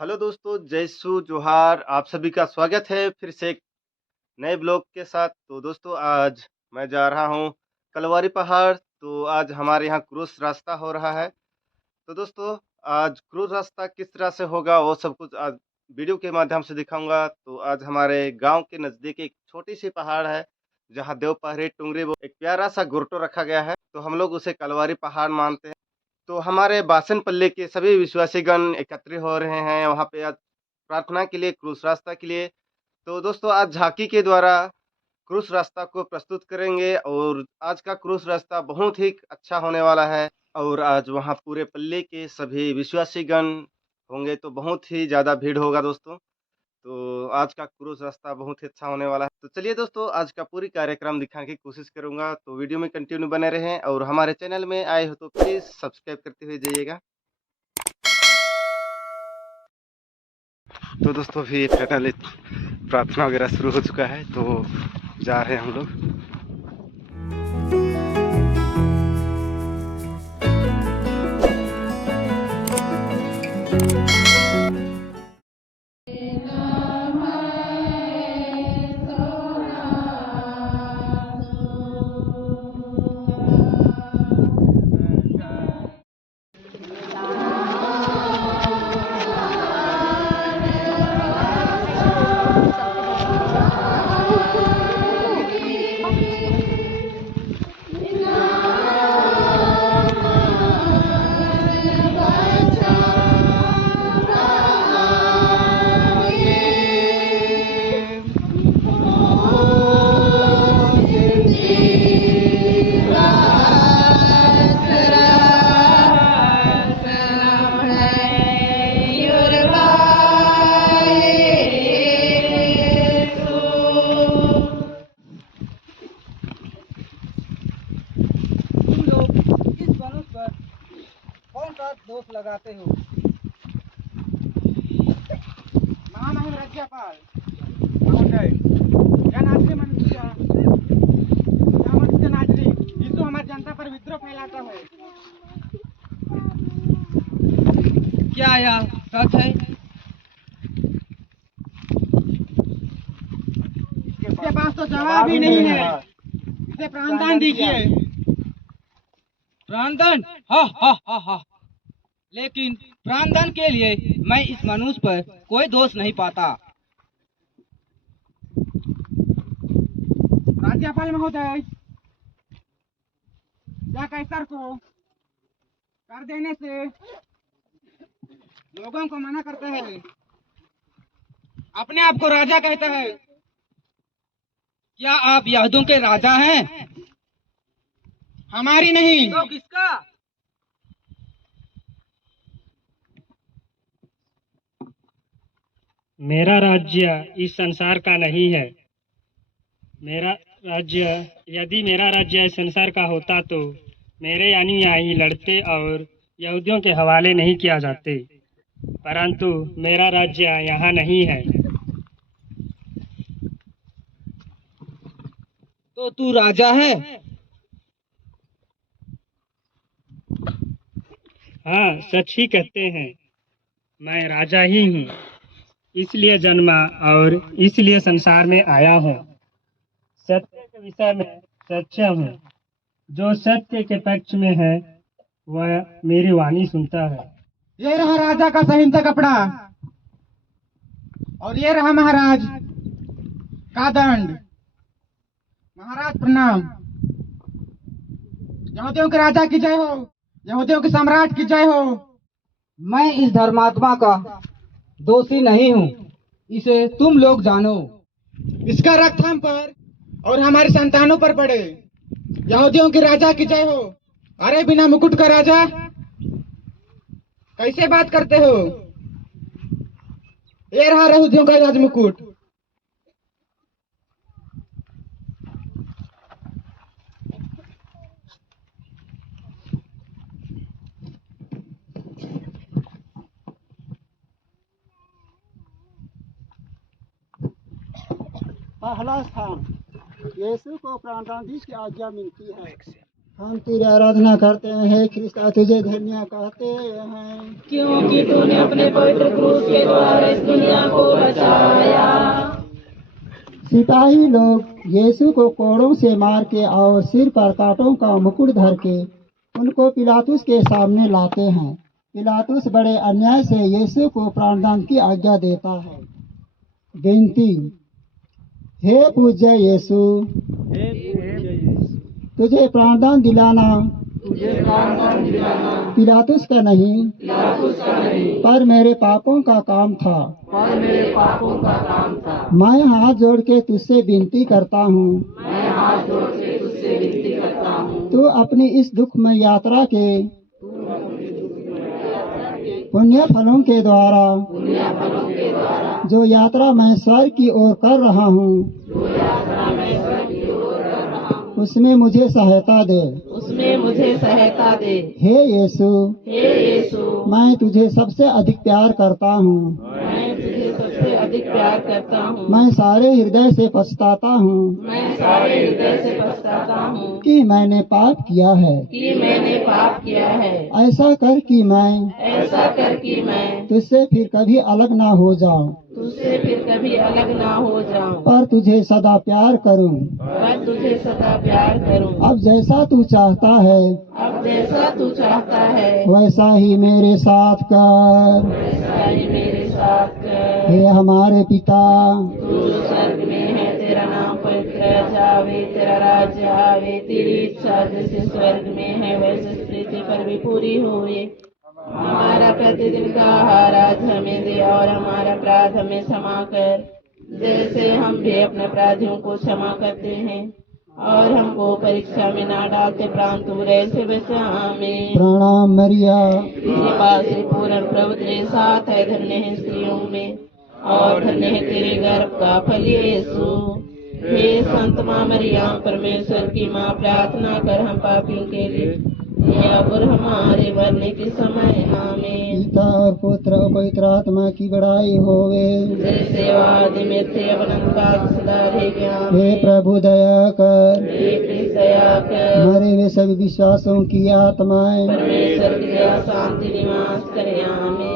Hello दोस्तों, जय सू जोहार। आप सभी का स्वागत है फिर से एक नए ब्लॉग के साथ। तो दोस्तों, आज मैं जा रहा हूँ कलवारी पहाड़। तो आज हमारे यहाँ क्रूज़ रास्ता हो रहा है। तो दोस्तों, आज क्रूज़ रास्ता किस तरह से होगा वो सब कुछ आज वीडियो के माध्यम से दिखाऊंगा। तो आज हमारे गांव के नज़दीक एक छोटी सी पहाड़ है जहाँ देवपहरी टुंगरी वो एक प्यारा सा गुरटो रखा गया है। तो हम लोग उसे कलवारी पहाड़ मानते हैं। तो हमारे बासनपल्ली के सभी विश्वासीगण एकत्रित हो रहे हैं वहाँ पे आज प्रार्थना के लिए, क्रूस रास्ता के लिए। तो दोस्तों, आज झांकी के द्वारा क्रूस रास्ता को प्रस्तुत करेंगे और आज का क्रूस रास्ता बहुत ही अच्छा होने वाला है। और आज वहाँ पूरे पल्ले के सभी विश्वासीगण होंगे तो बहुत ही ज़्यादा भीड़ होगा दोस्तों। तो आज का क्रूज़ रास्ता बहुत ही अच्छा होने वाला है। तो चलिए दोस्तों, आज का पूरी कार्यक्रम दिखाने की कोशिश करूँगा। तो वीडियो में कंटिन्यू बने रहें और हमारे चैनल में आए हो तो प्लीज़ सब्सक्राइब करते हुए जाइएगा। तो दोस्तों, अभी फाइनली प्रार्थना वगैरह शुरू हो चुका है, तो जा रहे हैं हम लोग। कौन सा दोष लगाते हो? महामहिम राज्यपाल महोदय, जनाश्री मनुष्य विश्व हमारी जनता पर विद्रोह फैलाता है। क्या यह सच है? इसके पास तो जवाब ही नहीं है। इसे प्राणदान दीजिए। प्राणदान? हा हा हा हा। लेकिन प्राणदान के लिए मैं इस मनुष्य पर कोई दोष नहीं पाता। राज्यपाल महोदय, क्या कैसर को कर देने से लोगों को मना करता है, अपने आप को राजा कहता है। क्या आप यहूदियों के राजा हैं? हमारी नहीं तो किसका? मेरा राज्य इस संसार का नहीं है। मेरा राज्य यदि मेरा राज्य इस संसार का होता तो मेरे अनुयायी लड़ते और यहूदियों के हवाले नहीं किया जाते, परंतु मेरा राज्य यहाँ नहीं है। तो तू राजा है? हाँ, सच ही कहते हैं, मैं राजा ही हूँ। इसलिए जन्मा और इसलिए संसार में आया हूँ। सत्य के विषय में सच्चा हूँ। जो सत्य के पक्ष में है वह मेरी वाणी सुनता है। ये रहा राजा का संहिता कपड़ा और ये रहा महाराज का दंड। महाराज प्रणाम। यहूदियों के राजा की जय हो, यहूदियों के सम्राट की जय हो। मैं इस धर्मात्मा का दोषी नहीं हूँ, इसे तुम लोग जानो। इसका रक्त हम पर और हमारी संतानों पर पड़े। यहूदियों के राजा की जय हो। अरे बिना मुकुट का राजा, कैसे बात करते हो? ये रहा यहूदियों का राज मुकुट। पहला स्थान, यीशु को प्राणदान की आज्ञा मिलती है। हम तेरी आराधना करते हैं ख्रिस्ता, तुझे धन्य कहते हैं, क्योंकि तूने अपने पवित्र क्रूस के द्वारा इस दुनिया को बचाया। सिपाही लोग यीशु को कोड़ों से मार के और सिर पर कांटों का मुकुट धर के उनको पिलातुस के सामने लाते हैं। पिलातुस बड़े अन्याय से यीशु को प्राणदान की आज्ञा देता है। विनती। हे पूज्य यीशु, तुझे प्राणदान दिलाना पिलातुस का नहीं पर मेरे पापों का काम था। मैं हाथ जोड़ के तुझसे विनती करता हूँ, तू अपनी इस दुखमय यात्रा के पुण्य फलों के द्वारा जो यात्रा मैं स्वर्ग की ओर कर रहा हूँ उसमें मुझे सहायता दे। हे यीशु, मैं तुझे सबसे अधिक प्यार करता हूँ। मैं सारे हृदय से पछताता हूँ कि मैंने पाप किया है। ऐसा कर कि मैं तुझसे फिर कभी अलग ना हो जाऊं, पर तुझे सदा प्यार करूं। अब जैसा तू चाहता है वैसा ही मेरे साथ कर। हे हमारे पिता, तू स्वर्ग में है, तेरा नाम पवित्र जावे, तेरा राज्य आवे, तेरी इच्छा जैसे स्वर्ग में है वैसे पृथ्वी पर भी पूरी होए। हमारा प्रतिदिन का आहार आज हमें दे और हमारा अपराध हमें क्षमा कर, जैसे हम भी अपने अपराधियों को क्षमा करते हैं, और हमको परीक्षा में ना डालते परंतु बुराई से बचा। आमीन। प्रणाम मरिया, तेरे पास पूर्ण प्रभु तेरे साथ है, धन्य है स्त्रियों में और धन्य है तेरे गर्भ का फल यीशु। हे संत माँ मरियम, परमेश्वर की माँ, प्रार्थना कर हम पापियों के लिए और हमारे मरने के समय। आमीन। पिता और पुत्र और पवित्र आत्मा की बड़ाई होवे, जैसे आदि में थे अब अनंत काल सदा रहेगा। हे प्रभु दया कर। हे कृष्ण दया कर। मरे हुए सभी विश्वासों की आत्माएं परमेश्वर की दया शांति निवास करे। आमीन।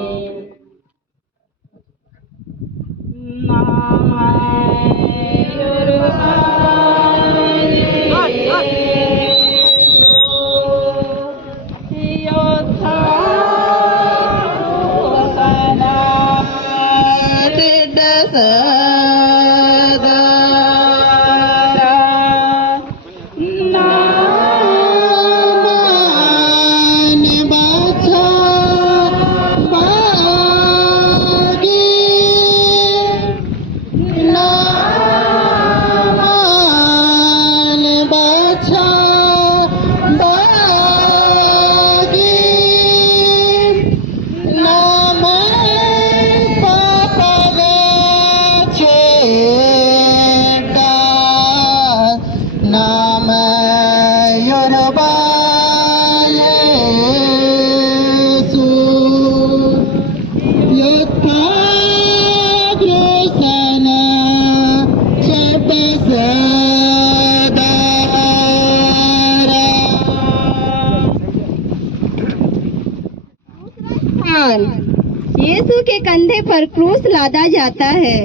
यीशु के कंधे पर क्रूस लादा जाता है।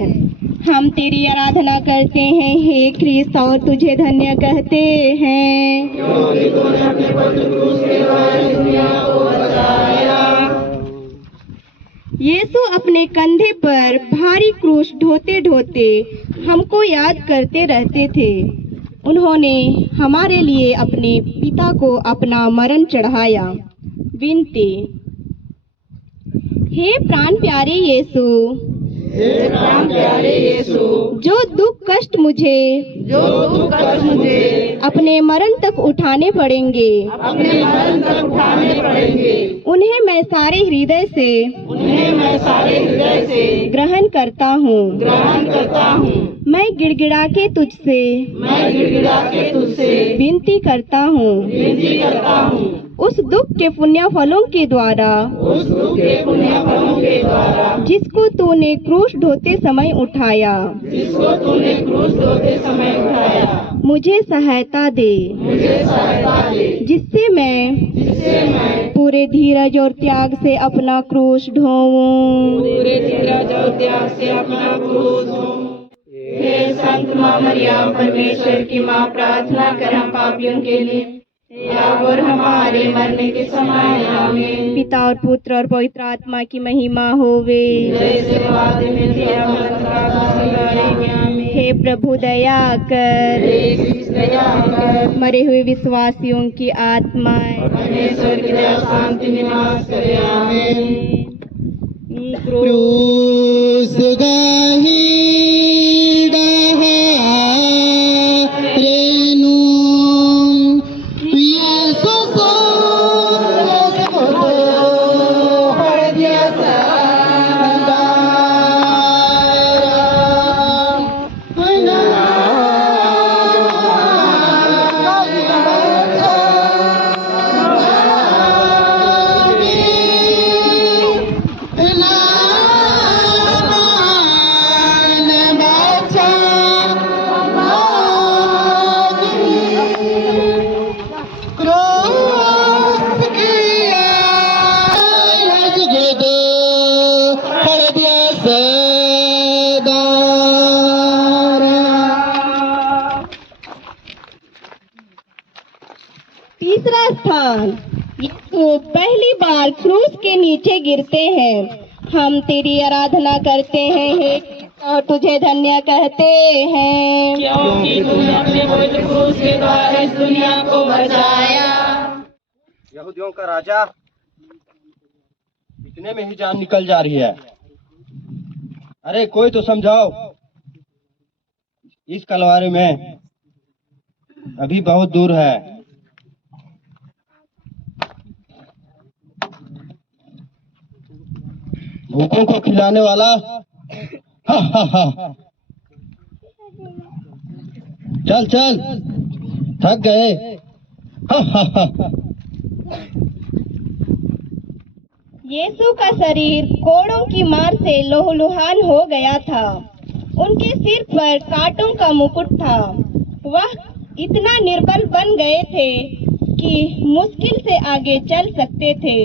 हम तेरी आराधना करते हैं हे ख्रिस्त, और तुझे धन्य कहते हैं, क्योंकि तूने अपने पवित्र क्रूस के द्वारा इस दुनिया को बचाया। यीशु अपने कंधे पर भारी क्रूस ढोते ढोते हमको याद करते रहते थे। उन्होंने हमारे लिए अपने पिता को अपना मरण चढ़ाया। विनती। हे प्राण प्यारे यीशु, जो दुख कष्ट मुझे अपने मरण तक उठाने पड़ेंगे, उन्हें मैं सारे हृदय से ग्रहण करता हूँ। मैं गिड़गिड़ा के तुझसे विनती करता हूँ। उस दुख के पुण्य फलों के द्वारा जिसको तूने क्रूस ढोते समय उठाया, मुझे सहायता दे, जिससे मैं पूरे धीरज और त्याग से अपना क्रूस ढोऊं। हे संत माँ मरियम, परमेश्वर की माँ, प्रार्थना कर हम पापियों के लिए, अब और हमारे मरने के समय। आमीन। पिता और पुत्र और पवित्र आत्मा की महिमा होवे। हे प्रभु दया कर, मरे हुए विश्वासियों की आत्माएं शांति निवास करे। आमीन। क्रूस गाही तीसरा स्थान, यीशु पहली बार क्रूस के नीचे गिरते हैं। हम तेरी आराधना करते हैं हे और तुझे धन्य कहते हैं, क्योंकि तूने अपने पवित्र क्रूस के द्वारा इस दुनिया को बचाया। यहूदियों का राजा, इतने में ही जान निकल जा रही है। अरे कोई तो समझाओ, इस कलवारी में अभी बहुत दूर है। भूखों को खिलाने वाला, हा हा हा। चल चल, थक गए, हा हा हा। यीशु का शरीर कोड़ों की मार से लहूलुहान हो गया था। उनके सिर पर कांटों का मुकुट था। वह इतना निर्बल बन गए थे कि मुश्किल से आगे चल सकते थे।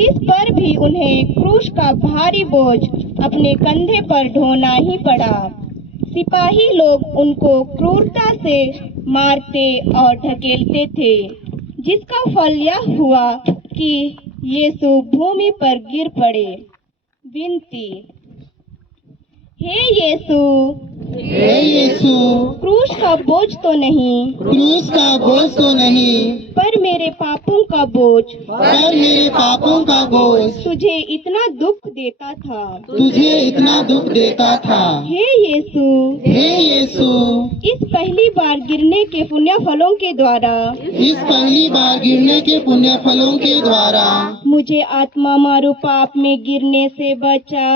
इस पर भी उन्हें क्रूस का भारी बोझ अपने कंधे पर ढोना ही पड़ा। सिपाही लोग उनको क्रूरता से मारते और ढकेलते थे, जिसका फल यह हुआ कि यीशु भूमि पर गिर पड़े। विनती, हे यीशु, क्रूस का बोझ तो नहीं, पर मेरे पापों का बोझ तुझे इतना दुख देता था। हे यीशु, इस पहली बार गिरने के पुण्य फलों के द्वारा मुझे आत्मा मारू पाप में गिरने से बचा।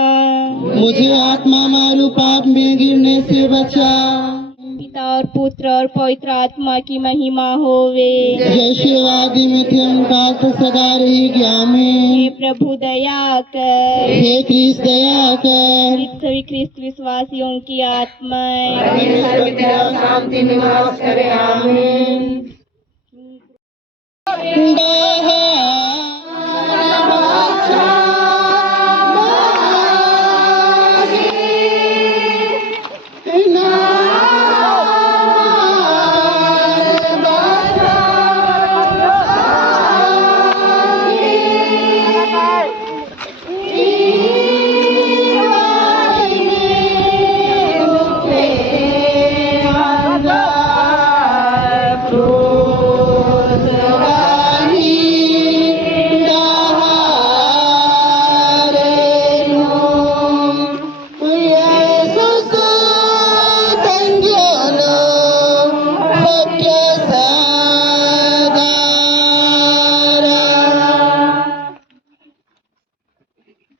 पिता और पुत्र और पवित्र आत्मा की महिमा होवे, जैसे आदि में थे उनका सदा रहेगी। आमीन। हे प्रभु दया कर, हे क्रिस्त दया कर, सभी क्रिस्त विश्वासियों की आत्माएं शांति निवास करे। आमीन।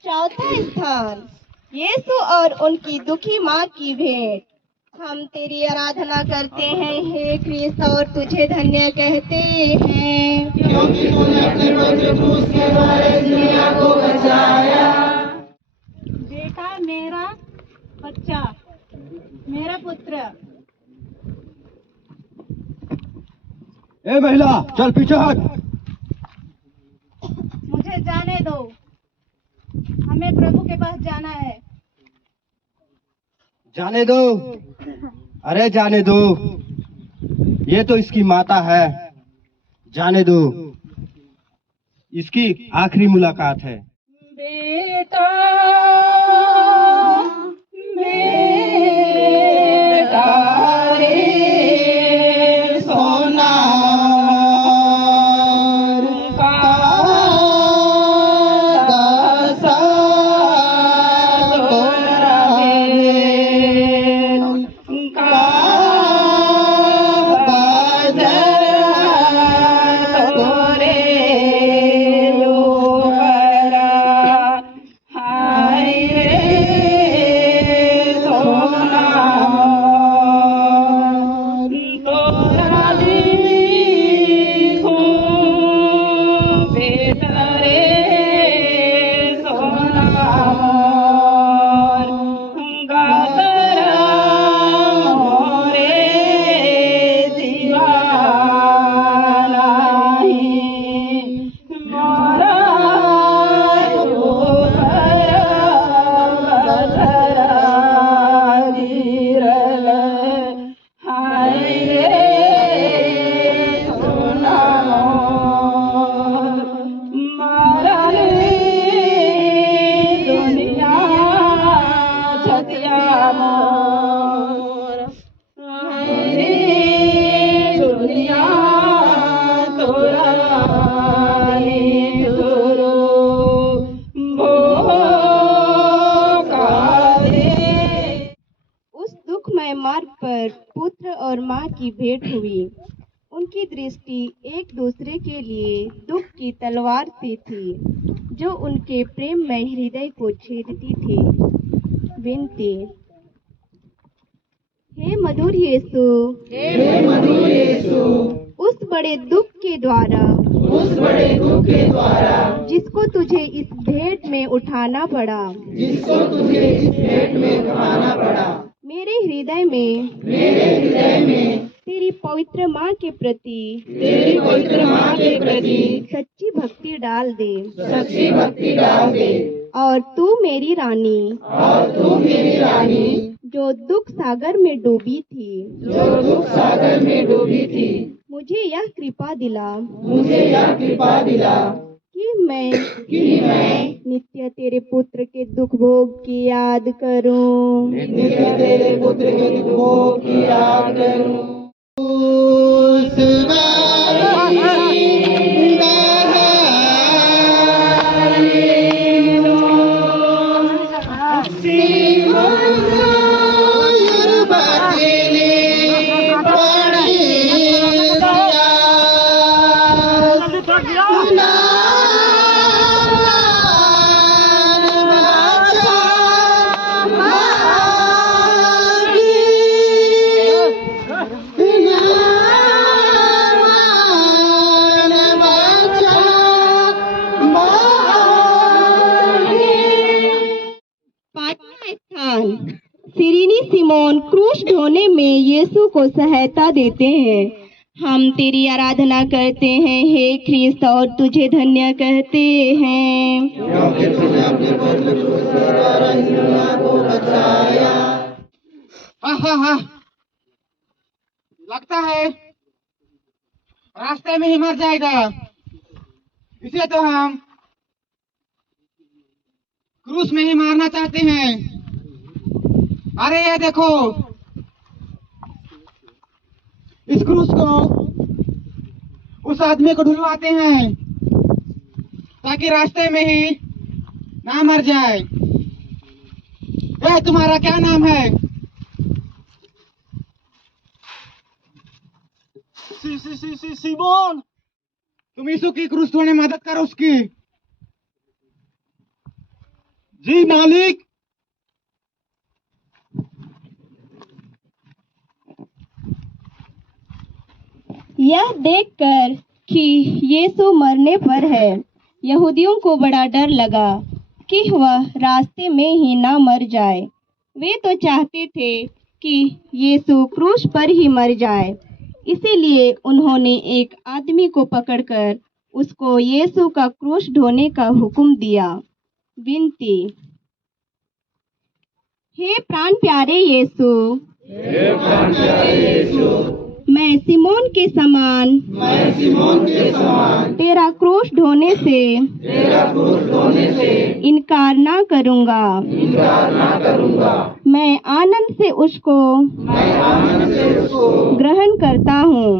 चौथा स्थान, यीशु और उनकी दुखी माँ की भेंट। हम तेरी आराधना करते हैं हे क्रिस्त और तुझे धन्य कहते हैं, क्योंकि तूने अपने पवित्र क्रूस के द्वारा इस दुनिया को बचाया। बेटा मेरा बच्चा, मेरा पुत्र। ए महिला, चल पीछे हट। मुझे जाने दो, हमें प्रभु के पास जाना है। जाने दो, अरे जाने दो, ये तो इसकी माता है, जाने दो, इसकी आखिरी मुलाकात है। बेटा बेटा रे सोना का दासा तोरा का बाजार तोरे लोहरा हाय रे सोना तोरा देखूं बेटा रे सोना गातरा मोरे जीवा नाही मोरा गिरल हाय रे सोना मारल दुनिया छतिया मोर हाय रे दुनिया तोरा तुरो उस दुखमय मार्ग पर पुत्र और माँ की भेंट हुई। उनकी दृष्टि एक दूसरे के लिए दुख की तलवार सी थी, जो उनके प्रेममय हृदय को छेदती थी। विनती। हे मधुर यीशु, उस बड़े दुख के द्वारा जिसको तुझे इस भेंट में उठाना पड़ा, मेरे हृदय में तेरी पवित्र माँ के प्रति सच्ची भक्ति डाल दे। और तू मेरी रानी जो दुख सागर में डूबी थी, मुझे यह कृपा दिला कि मैं नित्य तेरे पुत्र के दुख भोग की याद करूं। पांचवा स्थान, सिरिनी सिमोन क्रूस ढोने में यीशु को सहायता देते हैं। हम तेरी आराधना करते हैं हे ख्रिस्त और तुझे धन्य कहते हैं। हाँ, लगता है रास्ते में ही मर जाएगा, इसे तो हम क्रूस में ही मारना चाहते हैं। अरे ये देखो, इस क्रूस को उस आदमी को ढुलवाते हैं ताकि रास्ते में ही ना मर जाए। ए, तुम्हारा क्या नाम है? सिमोन। तुम यीशु की क्रूस ढोने में मदद करो उसकी। जी मालिक। यह देखकर कि यीशु मरने पर है, यहूदियों को बड़ा डर लगा कि वह रास्ते में ही न मर जाए। वे तो चाहते थे कि यीशु क्रूस पर ही मर जाए, इसीलिए उन्होंने एक आदमी को पकड़कर उसको यीशु का क्रूस ढोने का हुक्म दिया। विनती। हे प्राण प्यारे यीशु, मैं सिमोन के समान तेरा क्रूस ढोने से इनकार ना करूँगा। मैं आनंद से उसको ग्रहण करता हूँ।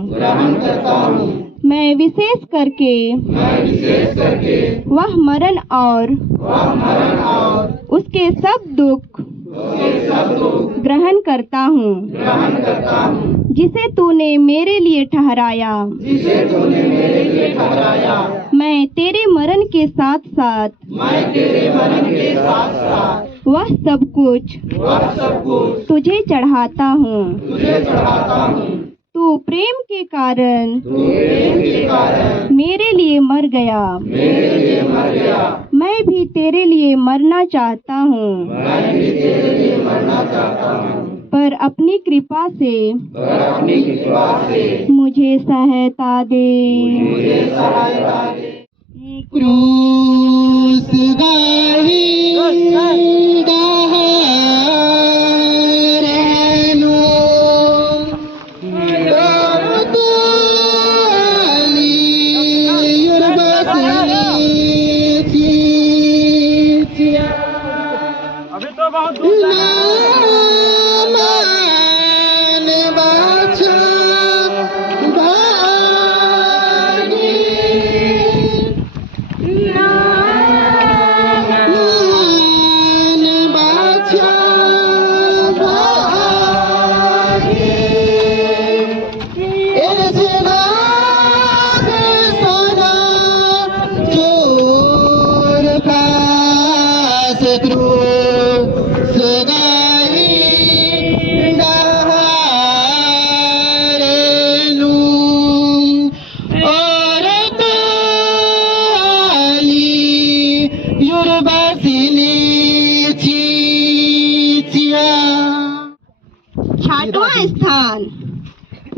मैं विशेष करके वह मरण और उसके सब दुख ग्रहण करता हूँ जिसे तूने मेरे लिए ठहराया। मैं तेरे मरण के साथ साथ वह सब कुछ तुझे चढ़ाता हूँ। तू प्रेम के कारण मेरे लिए मर गया। मैं भी तेरे लिए मरना चाहता हूँ, पर अपनी कृपा से मुझे सहायता दे। क्रूस गाही छठवां स्थान।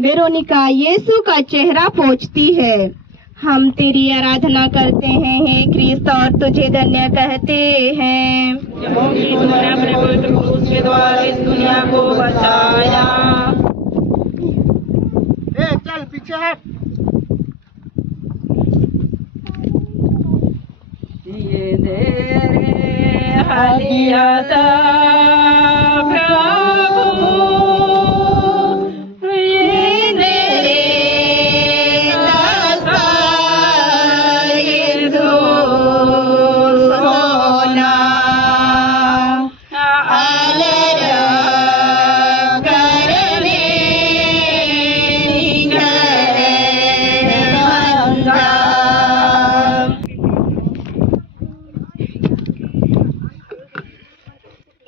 वेरोनिका यीशु का चेहरा पोंछती है। हम तेरी आराधना करते हैं हे क्रिस्त, और तुझे धन्य कहते हैं क्योंकि तूने अपने पवित्र क्रूस के द्वारा इस दुनिया को बचाया। चल पीछे हट। ये तेरे हदिया था प्रभु, ये तेरे दासा यीशु सोना अलग करने निकला।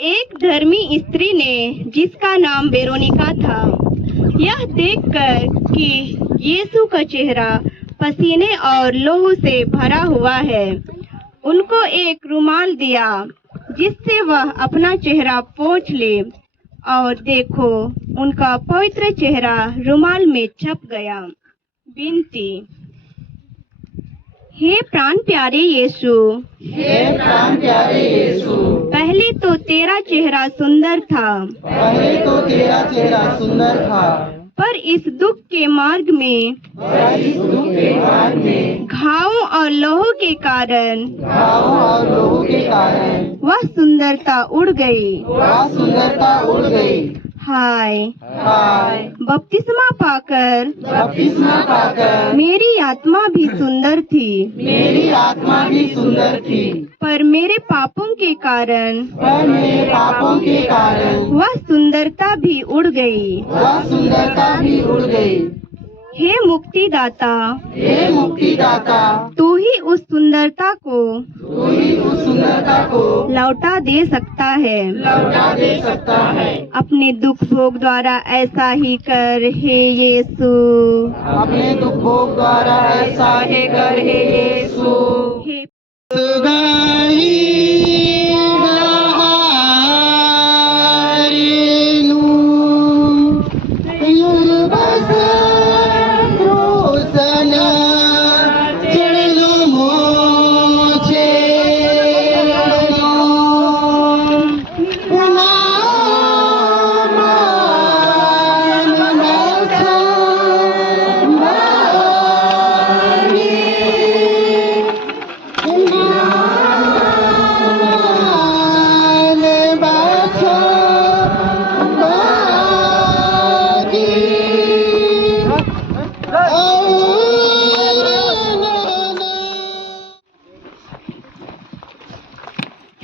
एक धर्मी स्त्री ने, जिसका नाम वेरोनिका था, यह देखकर कि यीशु का चेहरा पसीने और लहू से भरा हुआ है, उनको एक रुमाल दिया जिससे वह अपना चेहरा पोंछ ले, और देखो उनका पवित्र चेहरा रुमाल में छप गया। विनती। हे प्राण प्यारे यीशु, पहले तो तेरा चेहरा सुंदर था, पर इस दुख के मार्ग में घावों और लहू के कारण वह सुंदरता उड़ गई। हाय बपतिस्मा पाकर मेरी आत्मा भी सुंदर थी, पर मेरे पापों के कारण वह सुंदरता भी उड़ गई। हे मुक्तिदाता, हे मुक्तिदाता, तू ही उस सुंदरता को तू ही उस सुंदरता को लौटा दे सकता है। लौटा दे सकता है। अपने दुख भोग द्वारा ऐसा ही कर हे यीशु। अपने दुख भोग द्वारा ऐसा ही कर हे यीशु। हे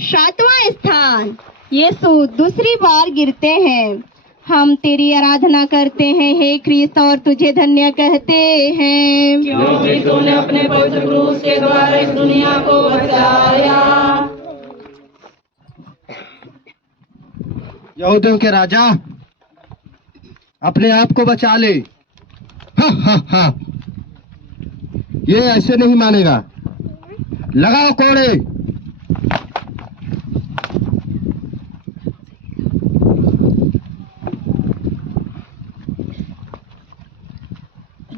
सातवां स्थान, यीशु दूसरी बार गिरते हैं। हम तेरी आराधना करते हैं हे क्रिस्त और तुझे धन्य कहते हैं, क्योंकि तूने अपने पवित्र क्रूस के द्वारा इस दुनिया को बचाया। यहूदियों के राजा, अपने आप को बचा ले। हा हा हा, ये ऐसे नहीं मानेगा। लगाओ कोड़े।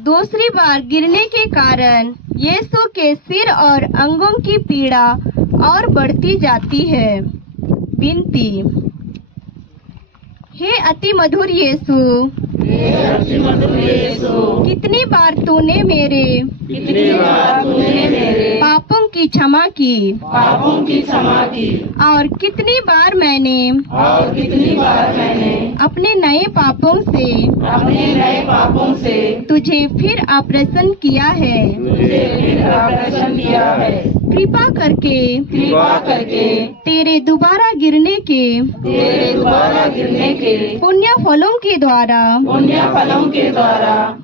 दूसरी बार गिरने के कारण यीशु के सिर और अंगों की पीड़ा और बढ़ती जाती है। विनती, हे अति मधुर यीशु, कितनी बार तूने मेरे पापों की क्षमा की और कितनी बार मैंने अपने नए पापों से तुझे फिर प्रसन्न किया है। कृपा करके तेरे दोबारा गिरने के पुण्य फलों के द्वारा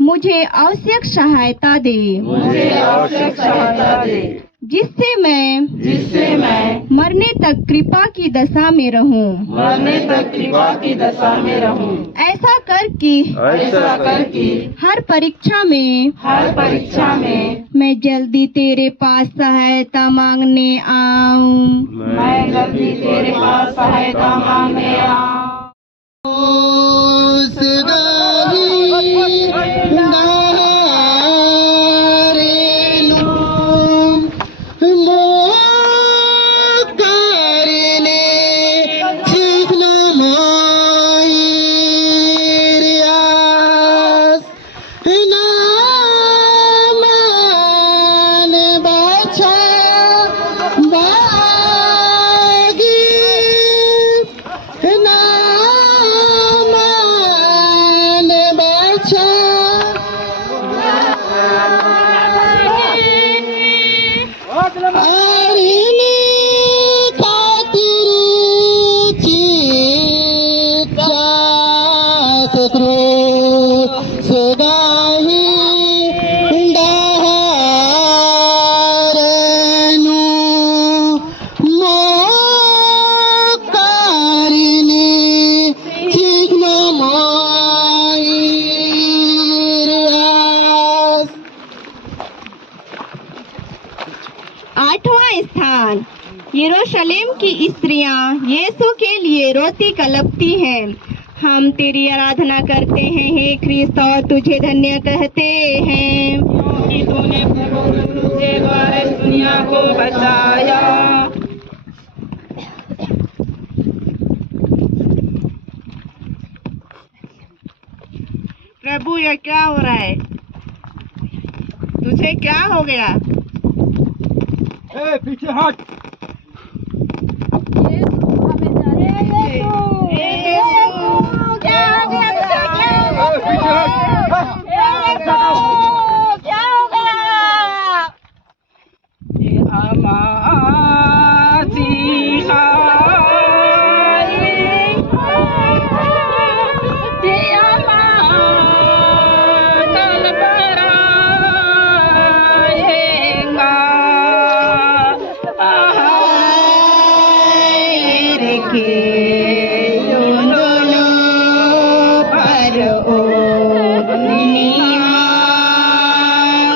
मुझे आवश्यक सहायता दे, जिससे मैं मरने तक कृपा की दशा में रहूं। ऐसा कर कि हर परीक्षा में मैं जल्दी तेरे पास सहायता मांगने आऊं। आठवां स्थान, यरूशलेम की स्त्रियां यीशु के लिए रोती कलपती हैं। हम तेरी आराधना करते हैं हे क्रिस्त और तुझे धन्य कहते हैं, क्योंकि तूने के द्वारा इस दुनिया को बचाया। प्रभु, ये क्या हो रहा है? तुझे क्या हो गया? पीछे हट। के योंदोलो पर ओ दुनिया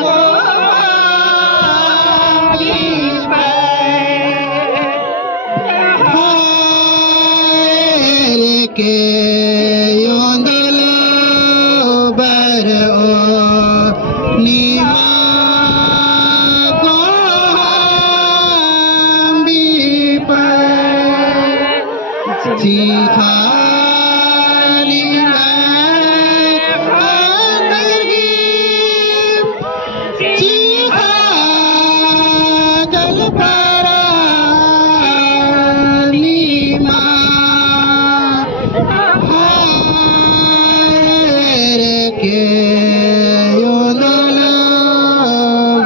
को के योंदोलो बर ओ नीमा को भी पर सिखानी सीखा जल परा नीमा के योंदोलो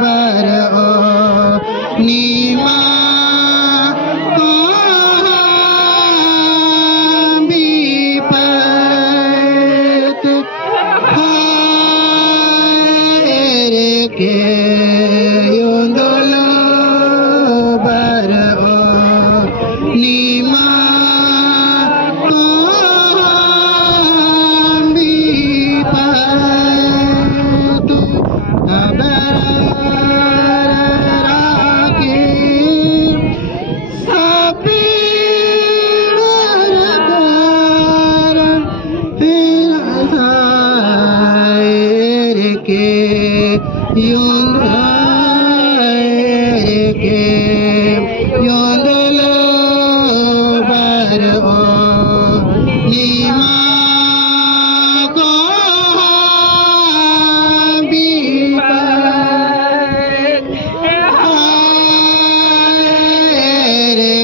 बर ओ नीमा को भी पत के योंदोलो बर ओ नीमा को भी पत के योंदोलो बर ओ नीमा को भी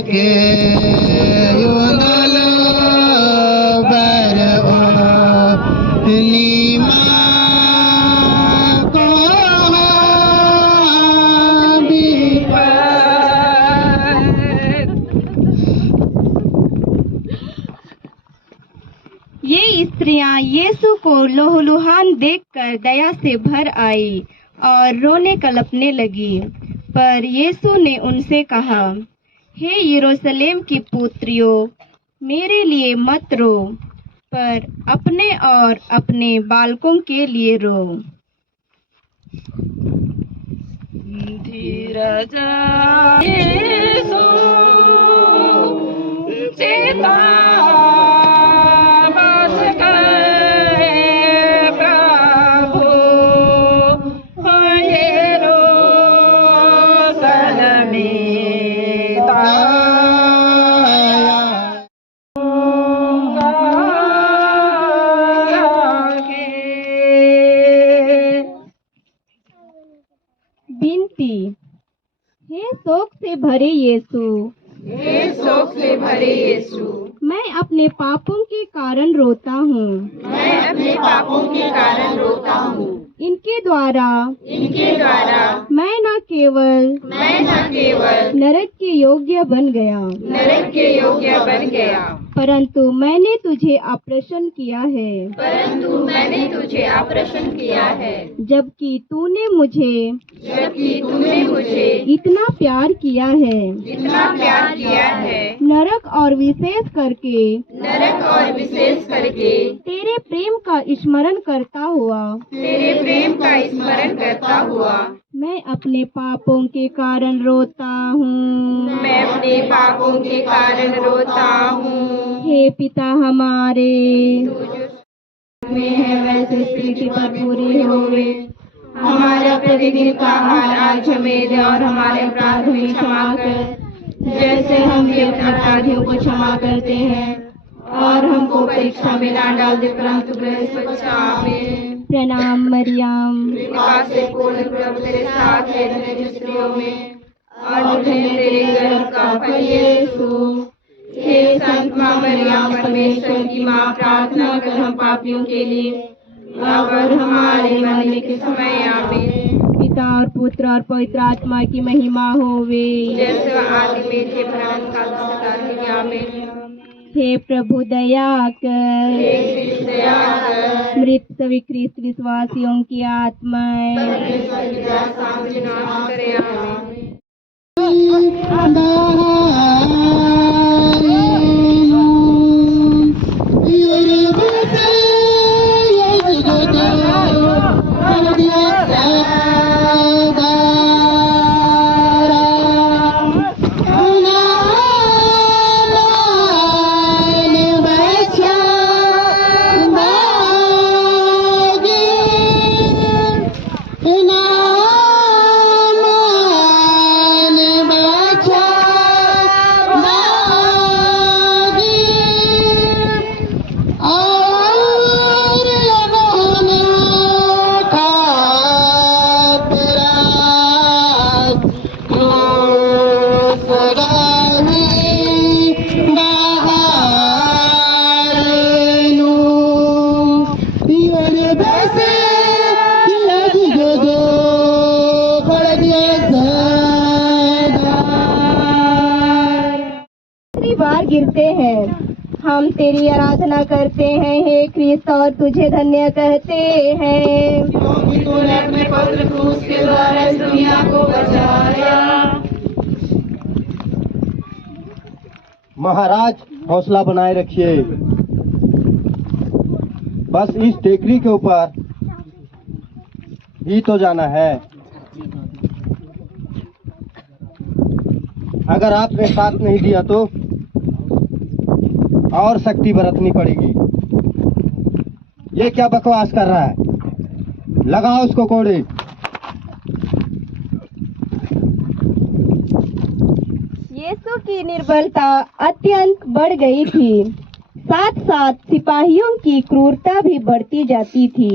के योंदोलो बर ओ नीमा को भी ये स्त्रियां यीशु को लहूलुहान देखकर दया से भर आई और रोने कलपने लगी। पर यीशु ने उनसे कहा, हे यरूशलेम की पुत्रियों, मेरे लिए मत रो, पर अपने और अपने बालकों के लिए रो। धीरज यीशु चेता बस गए प्रभु यरूशलेम में विनती। हे शोक से भरे यीशु, हे शोक से भरे यीशु, मैं अपने पापों के कारण रोता हूँ। मैं अपने पापों के कारण रोता हूँ। इनके द्वारा मैं न केवल नरक के योग्य बन गया, परंतु मैंने तुझे अप्रसन्न किया है। जबकि तूने मुझे इतना प्यार किया है, नरक और विशेष करके तेरे प्रेम का स्मरण करता हुआ मैं अपने पापों के कारण रोता हूँ। हे पिता हमारे में है वैसे स्थिति पर पूरी होवे। हमारा प्रतिदिन का आहार आज हमें दे और हमारे अपराध हमें क्षमा कर, जैसे हम भी अपने अपराधियों को क्षमा करते हैं, और हमको परीक्षा में ना डाल दे, परंतु बुरे से बचा। आमीन। प्रणाम मरियम, कृपा से पूर्ण प्रभु तेरे साथ है, धन्य स्त्रियों में और धन्य तेरे गर्भ का फल यीशु। हे संत माँ मरियम, परमेश्वर की माँ, प्रार्थना कर हम पापियों के लिए, अब और हमारे मरने के समय। आमीन। पिता और पुत्र और पवित्र आत्मा की महिमा होवे, जैसे आदि में थे, प्राण काल सदा के। आमीन। हे प्रभु दया कर, हे कृष्ण दया कर, मृत सभी ख्रिस्त विश्वासियों की आत्माएं परमेश्वर की दया सामने नाश करे। आमीन। दारी कितनी बार गिरते हैं। हम तेरी आराधना करते हैं हे क्रिस्त और तुझे धन्य कहते हैं, क्योंकि तूने अपने पवित्र क्रूस के द्वारा इस दुनिया को बचाया। महाराज हौसला बनाए रखिए, बस इस टेकरी के ऊपर ही तो जाना है। अगर आपने साथ नहीं दिया तो और शक्ति बरतनी पड़ेगी। ये क्या बकवास कर रहा है? लगाओ उसको कोड़े। यीशु की निर्बलता अत्यंत बढ़ गई थी, साथ साथ सिपाहियों की क्रूरता भी बढ़ती जाती थी।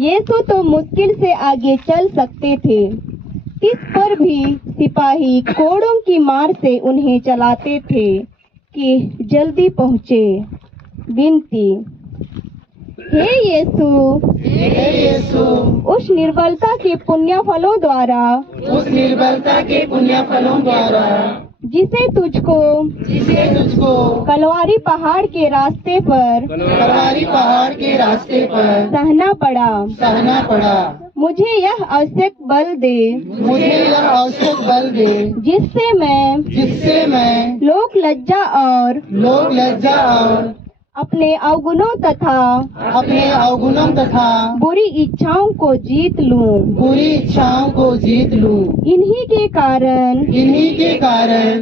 यीशु तो मुश्किल से आगे चल सकते थे, इस पर भी सिपाही कोड़ों की मार से उन्हें चलाते थे कि जल्दी पहुँचे। विनती, हे यीशु, उस निर्बलता के पुण्य फलों द्वारा, जिसे तुझको कलवारी पहाड़ के रास्ते पर सहना पड़ा। मुझे यह आवश्यक बल दे, जिससे मैं लोक लज्जा और अपने अवगुणों तथा बुरी इच्छाओं को जीत लूं। इन्हीं के कारण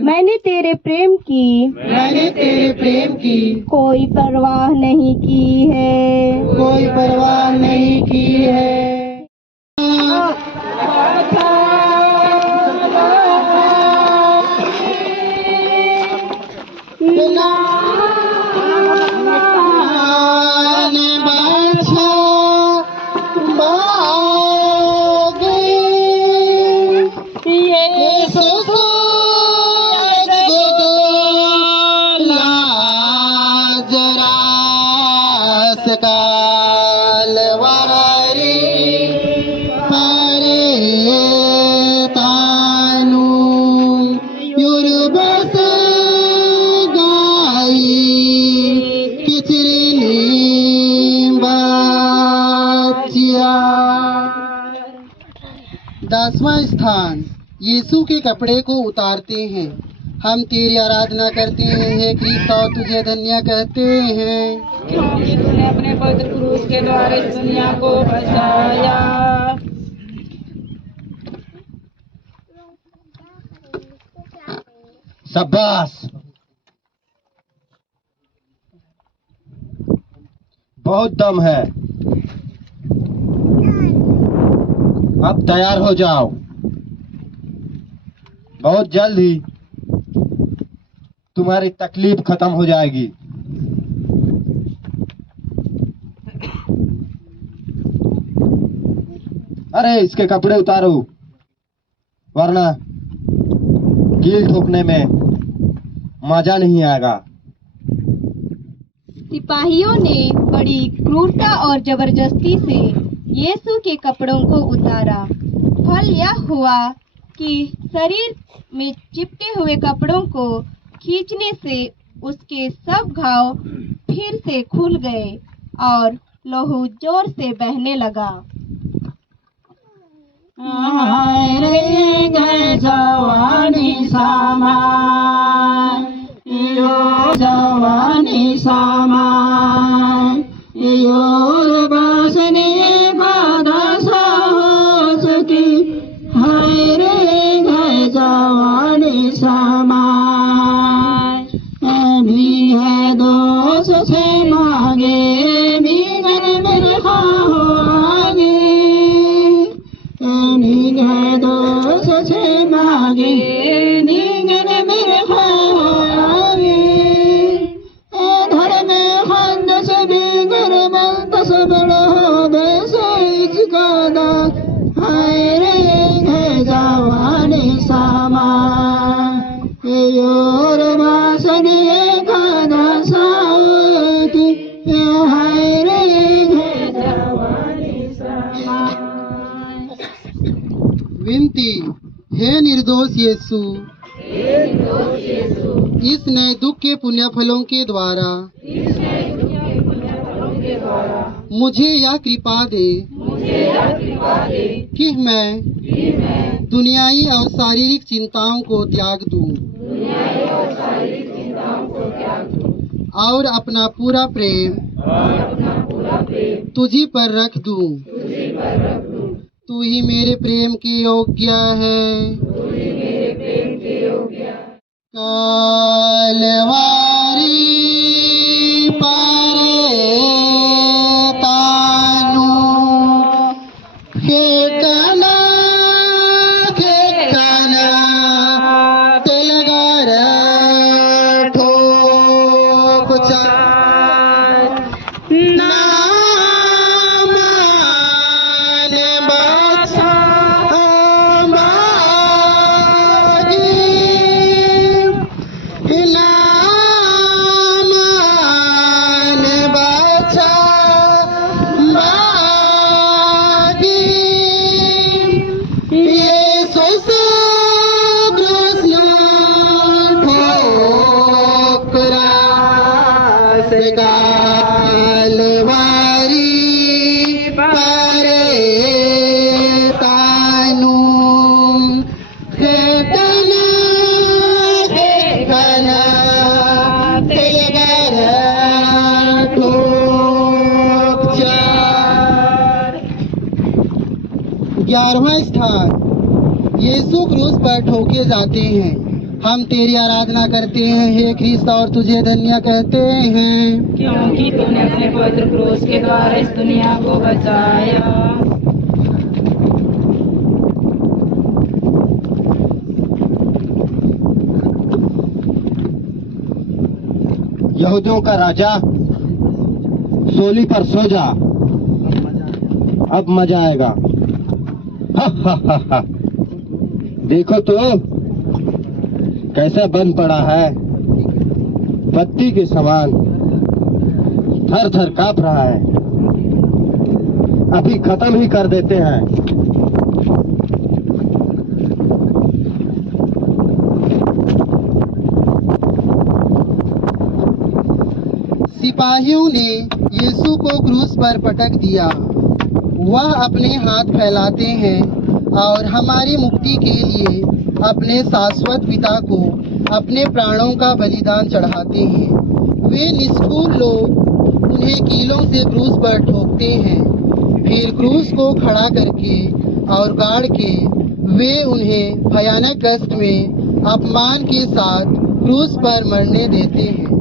मैंने तेरे प्रेम की कोई परवाह नहीं की है। दसवां स्थान, यीशु के कपड़े को उतारते हैं। हम तेरी आराधना करते हैं हे क्रिस्त और तुझे धन्य कहते हैं, क्योंकि तूने अपने पवित्र क्रूस के द्वारा इस दुनिया को बचाया। शाबाश, बहुत दम है। अब तैयार हो जाओ, बहुत जल्द ही तुम्हारी तकलीफ खत्म हो जाएगी। अरे इसके कपड़े उतारो, वरना कील ठोकने में मजा नहीं आएगा। सिपाहियों ने बड़ी क्रूरता और जबरदस्ती से यीशु के कपड़ों को उतारा। फल यह हुआ कि शरीर में चिपके हुए कपड़ों को खींचने से उसके सब घाव फिर से खुल गए और लहू जोर से बहने लगा। विनती, हे निर्दोष यीशु, इस नए दुख के पुण्य फलों के द्वारा मुझे यह कृपा दे कि मैं दुनियाई और शारीरिक चिंताओं को त्याग दूं और अपना पूरा प्रेम तुझी पर रख दूं। तू ही मेरे प्रेम के योग्य है। कलवारी पारे तानु खेकना तेलगार ठोक कालवारी परे तानु खेकना तेलगार ठोक 11वां स्थान यीशु क्रूस पर ठोके जाते हैं। हम तेरी आराधना करते हैं हे ख्रीस्त और तुझे धन्य कहते हैं, क्योंकि तूने अपने पवित्र क्रूस के द्वारा इस दुनिया को बचाया। यहूदियों का राजा सोली पर सो जा, अब मजा आएगा। देखो तो कैसा बंद पड़ा है, पत्ती के समान थर थर कांप रहा है। अभी खत्म ही कर देते हैं। सिपाहियों ने यीशु को क्रूस पर पटक दिया। वह अपने हाथ फैलाते हैं और हमारी मुक्ति के लिए अपने शाश्वत पिता को अपने प्राणों का बलिदान चढ़ाते हैं। वे निष्ठुर लोग उन्हें कीलों से क्रूस पर ठोकते हैं, फिर क्रूस को खड़ा करके और गाड़ के वे उन्हें भयानक कष्ट में अपमान के साथ क्रूस पर मरने देते हैं।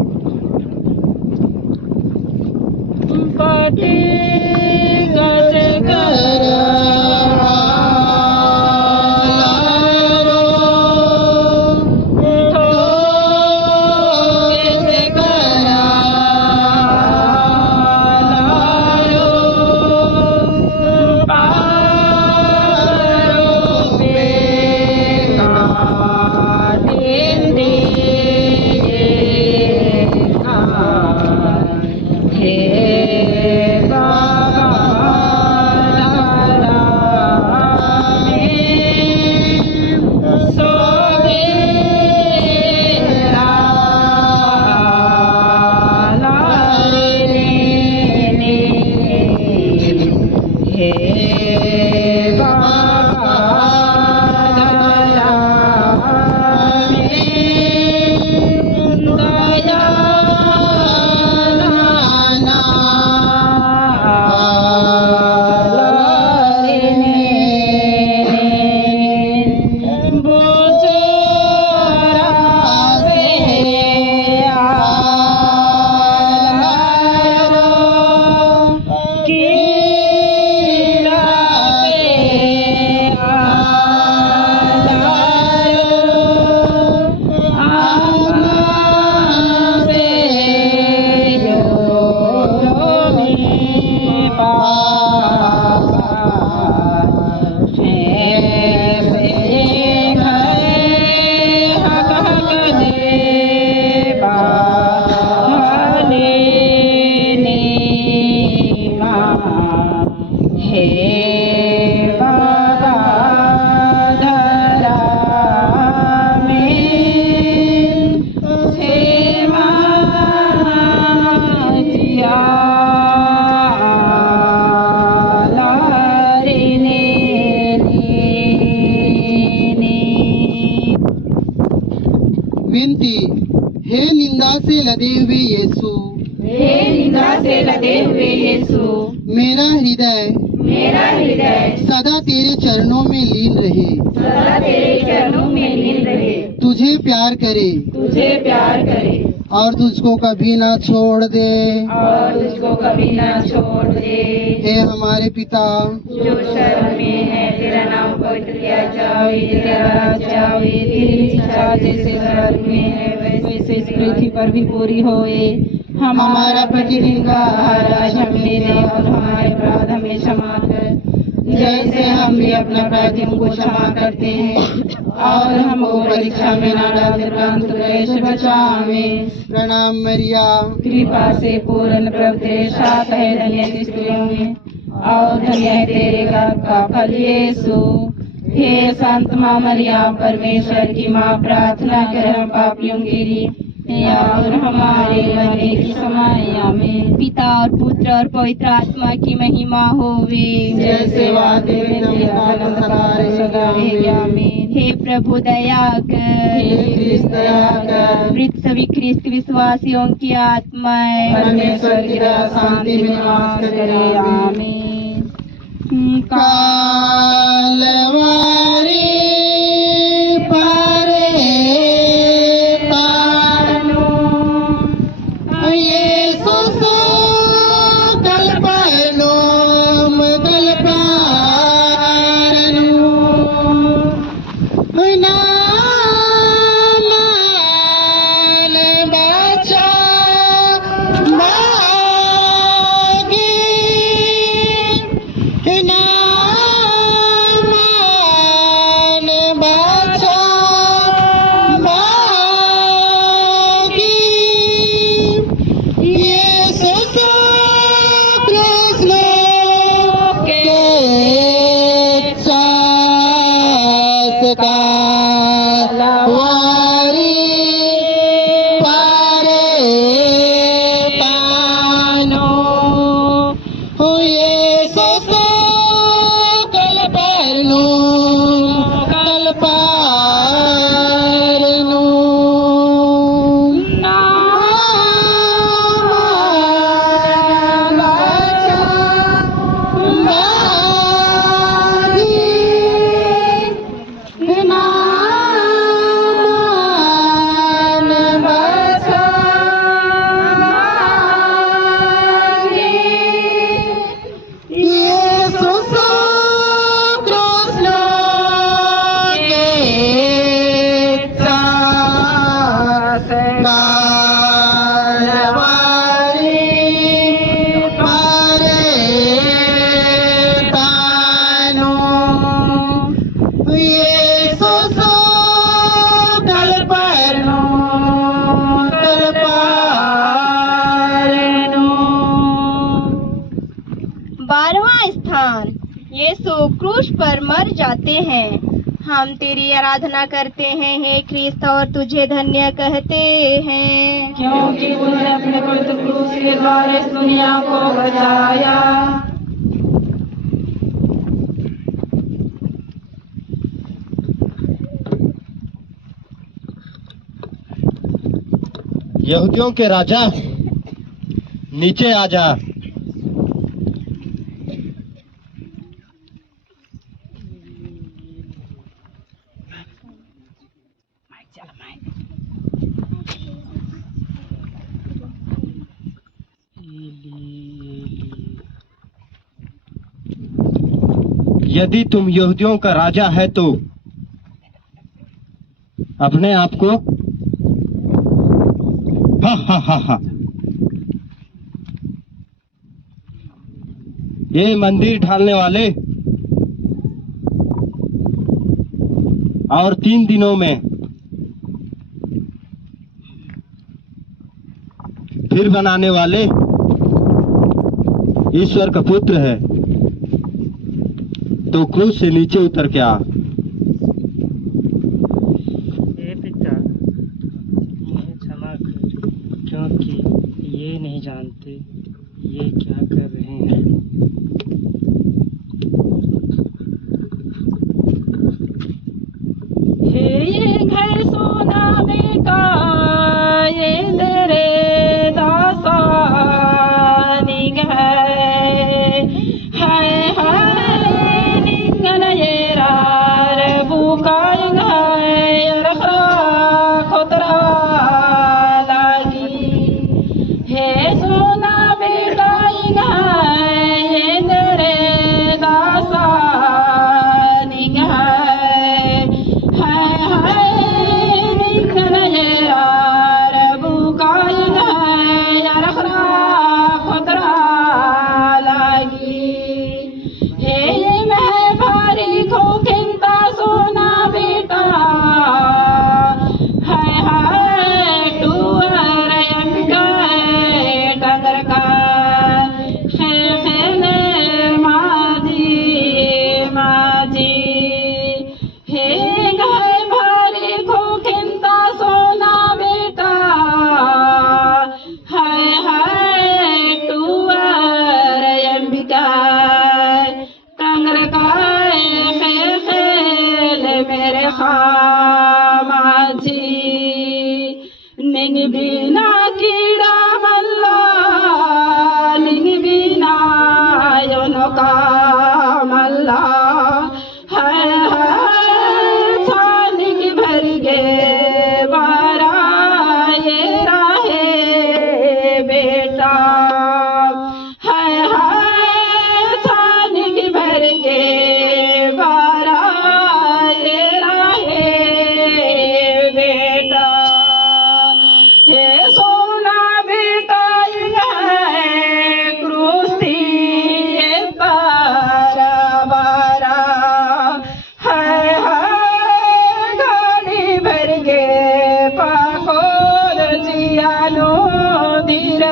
हे लदे हुए यीशु, हे निंदा से लदे हुए यीशु, मेरा हृदय सदा तेरे चरणों में लीन रहे, सदा तेरे चरणों में लीन रहे, तुझे प्यार करे और तुझको कभी ना छोड़ दे। हे हमारे पिता जो स्वर्ग में है, तेरा नाम पवित्र किया जाए, तेरा राज्य आवे, तेरी इच्छा जैसे स्वर्ग में है वैसे इस पृथ्वी पर भी पूरी होए। हमारा प्रतिदिन का आहार आज हमें दे और हमारे अपराध हमें क्षमा कर, जैसे हम भी अपने अपराधियों को क्षमा करते हैं, और हमको परीक्षा में न डाल परंतु बुरे से बचा हमें। प्रणाम मरिया, कृपा से पूर्ण प्रभु तेरे साथ है, धन्य तू स्त्रियों में और धन्य है तेरे गर्भ का फल यीशु। हे संत माँ मरिया, परमेश्वर की माँ, प्रार्थना कर हम पापियों के लिए और हमारे मरने की समय आमीन। पिता और पुत्र और पवित्र आत्मा की महिमा होवे, जैसे वादे में सदा रहेगी आमीन। हे प्रभु दया कर, हे ख्रिस्त दया कर, मृत सभी ख्रिस्त विश्वासियों की आत्माएं परमेश्वर की दया शांति में निवास करे आमीन। कालवारी पारे तानो यीशु सो कल्पनो कल्पारनो नाम बचा मागी नाम बचा मागी यीशु कृष्ण के सास का वारी पारे तानो यीशु कल्पनो बारहवां स्थान, यीशु क्रूस पर मर जाते हैं। हम तेरी आराधना करते हैं हे ख्रिस्त और तुझे धन्य कहते हैं, क्योंकि तूने अपने पवित्र क्रूस के द्वारा इस दुनिया को बचाया। यहूदियों के राजा, नीचे आ जा। यदि तुम यहूदियों का राजा है तो अपने आप को हा ये मंदिर ढालने वाले और 3 दिनों में फिर बनाने वाले ईश्वर का पुत्र है, तो क्रूस से नीचे उतर के आ। हे पिता, मुझे क्षमा कर, क्योंकि ये नहीं जानते ये क्या कर रहे हैं। हे ये घर सोना में का ये तेरे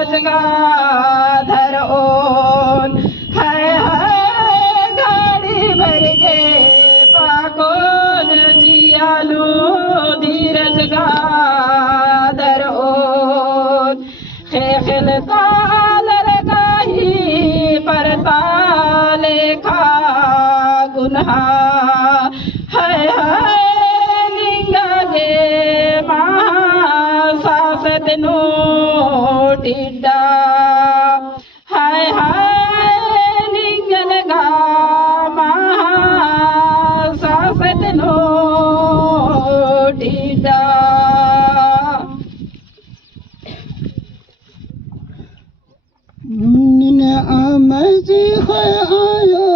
धीरज गाधर ओन है गाड़ी भर गे पाकोन जियालू धीरज गाधर ओन खेल ताल लगाही पर ताले खा गुन्हा है निंगे महासासत नो टिड्डा हाय निंगल गा महासासत नो टिड्डा निने आमजी आयो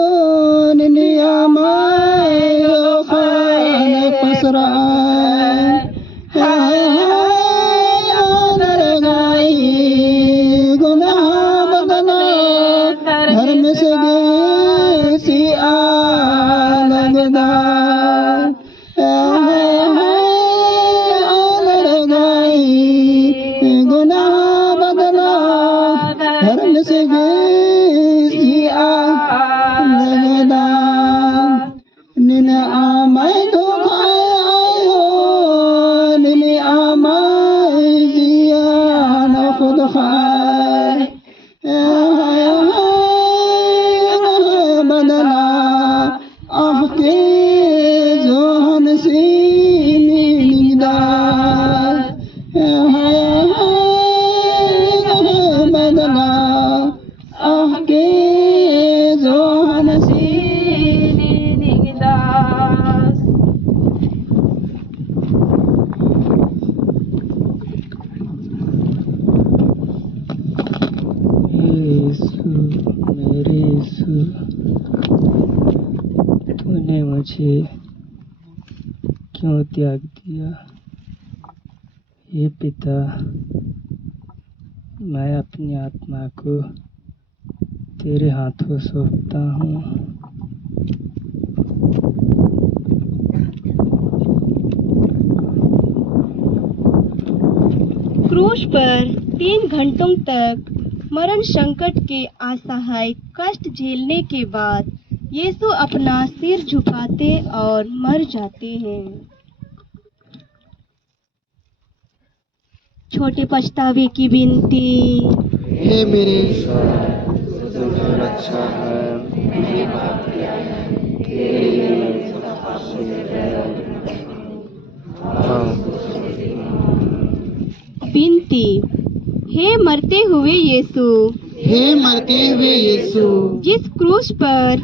निने आमायो खान पसरा यादर गाई गुनाह बदला धर्म से गए सी लगदा यादर गाई गुनाह बदला धर्म से लगदा निन आमाय तो खायो निन आमाय जिया न खुद खाए बदला आपके जोहन से निगदा बदला आपके जोहन से मेरे यीशु तूने मुझे क्यों त्याग दिया। हे पिता, मैं अपनी आत्मा को तेरे हाथों सौंपता हूँ। क्रूस पर 3 घंटों तक मरण संकट के असहाय कष्ट झेलने के बाद यीशु अपना सिर झुकाते और मर जाते हैं। छोटे पछतावे की विनती। हे मेरे अच्छा है विनती। हे मरते हुए यीशु, हे मरते हुए यीशु, जिस क्रूस पर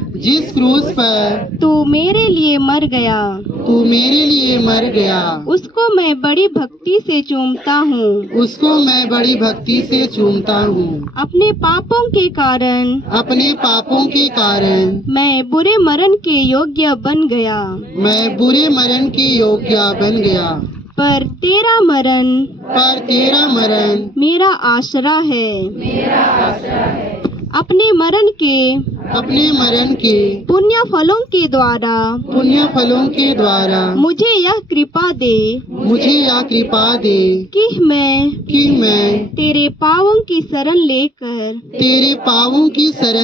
तू मेरे लिए मर गया, तू मेरे लिए मर गया, उसको मैं बड़ी भक्ति से चूमता हूँ। उसको मैं बड़ी भक्ति से चूमता हूँ। अपने पापों के कारण मैं बुरे मरण के योग्य बन गया। मैं बुरे मरण के योग्य बन गया। पर तेरा मरण मेरा आसरा है। अपने मरण के पुण्य फलों के द्वारा मुझे यह कृपा दे कि मैं तेरे पावों की शरण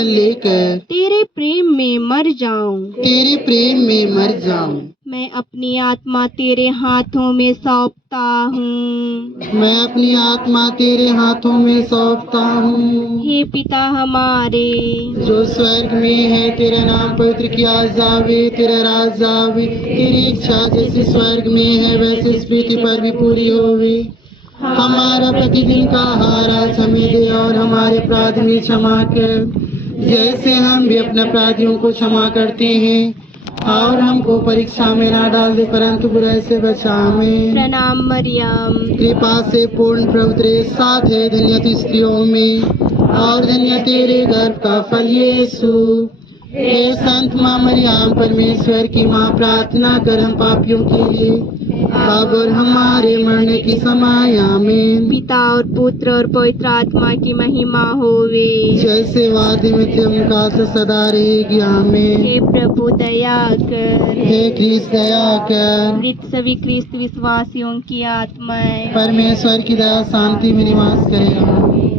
लेकर तेरे प्रेम में मर जाऊं। मैं अपनी आत्मा तेरे हाथों में सौंपता हूँ। हे पिता हमारे जो स्वर्ग में है, तेरा नाम पवित्र किया जावे, तेरा राज आवे, तेरी इच्छा जैसे स्वर्ग में है वैसे इस पृथ्वी पर भी पूरी होवे। हमारा प्रतिदिन का आहार आज हमें दे और हमारे अपराध में क्षमा कर, जैसे हम भी अपने अपराधियों को क्षमा करते हैं, और हमको परीक्षा में ना डाल दे परंतु बुराई से बचा हमें। प्रणाम मरियम, कृपा से पूर्ण प्रभु तेरे साथ है, धन्य तू स्त्रियों में और धन्य तेरे गर्भ का फल यीशु। हे संत माँ मरियम, परमेश्वर की माँ, प्रार्थना कर हम पापियों के लिए अब और हमारे मरने की समय आमीन। पिता और पुत्र और पवित्र आत्मा की महिमा होवे, जैसे वादी में थे उनका तो सदा रहेगी आमीन। हे प्रभु दया कर, हे क्रिस्त दया कर, मृत सभी क्रिस्त विश्वासियों की आत्माएं परमेश्वर की दया शांति में निवास करे आमीन।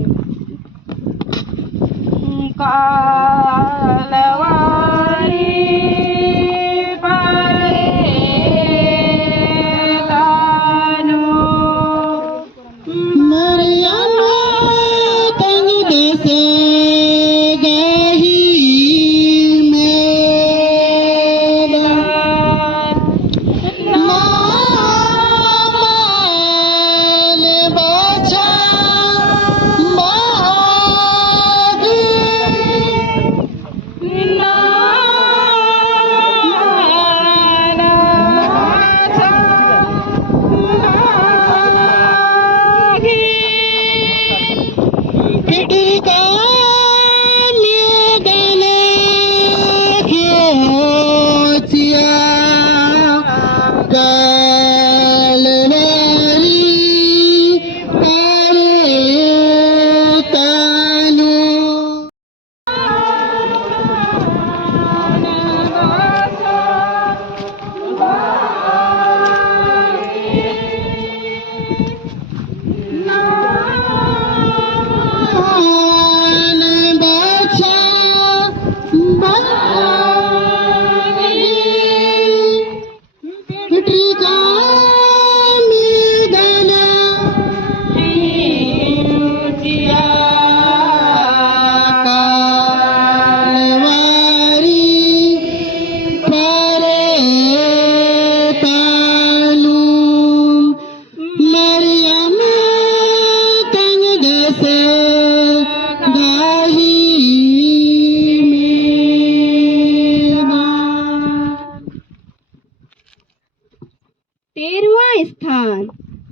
13वां स्थान,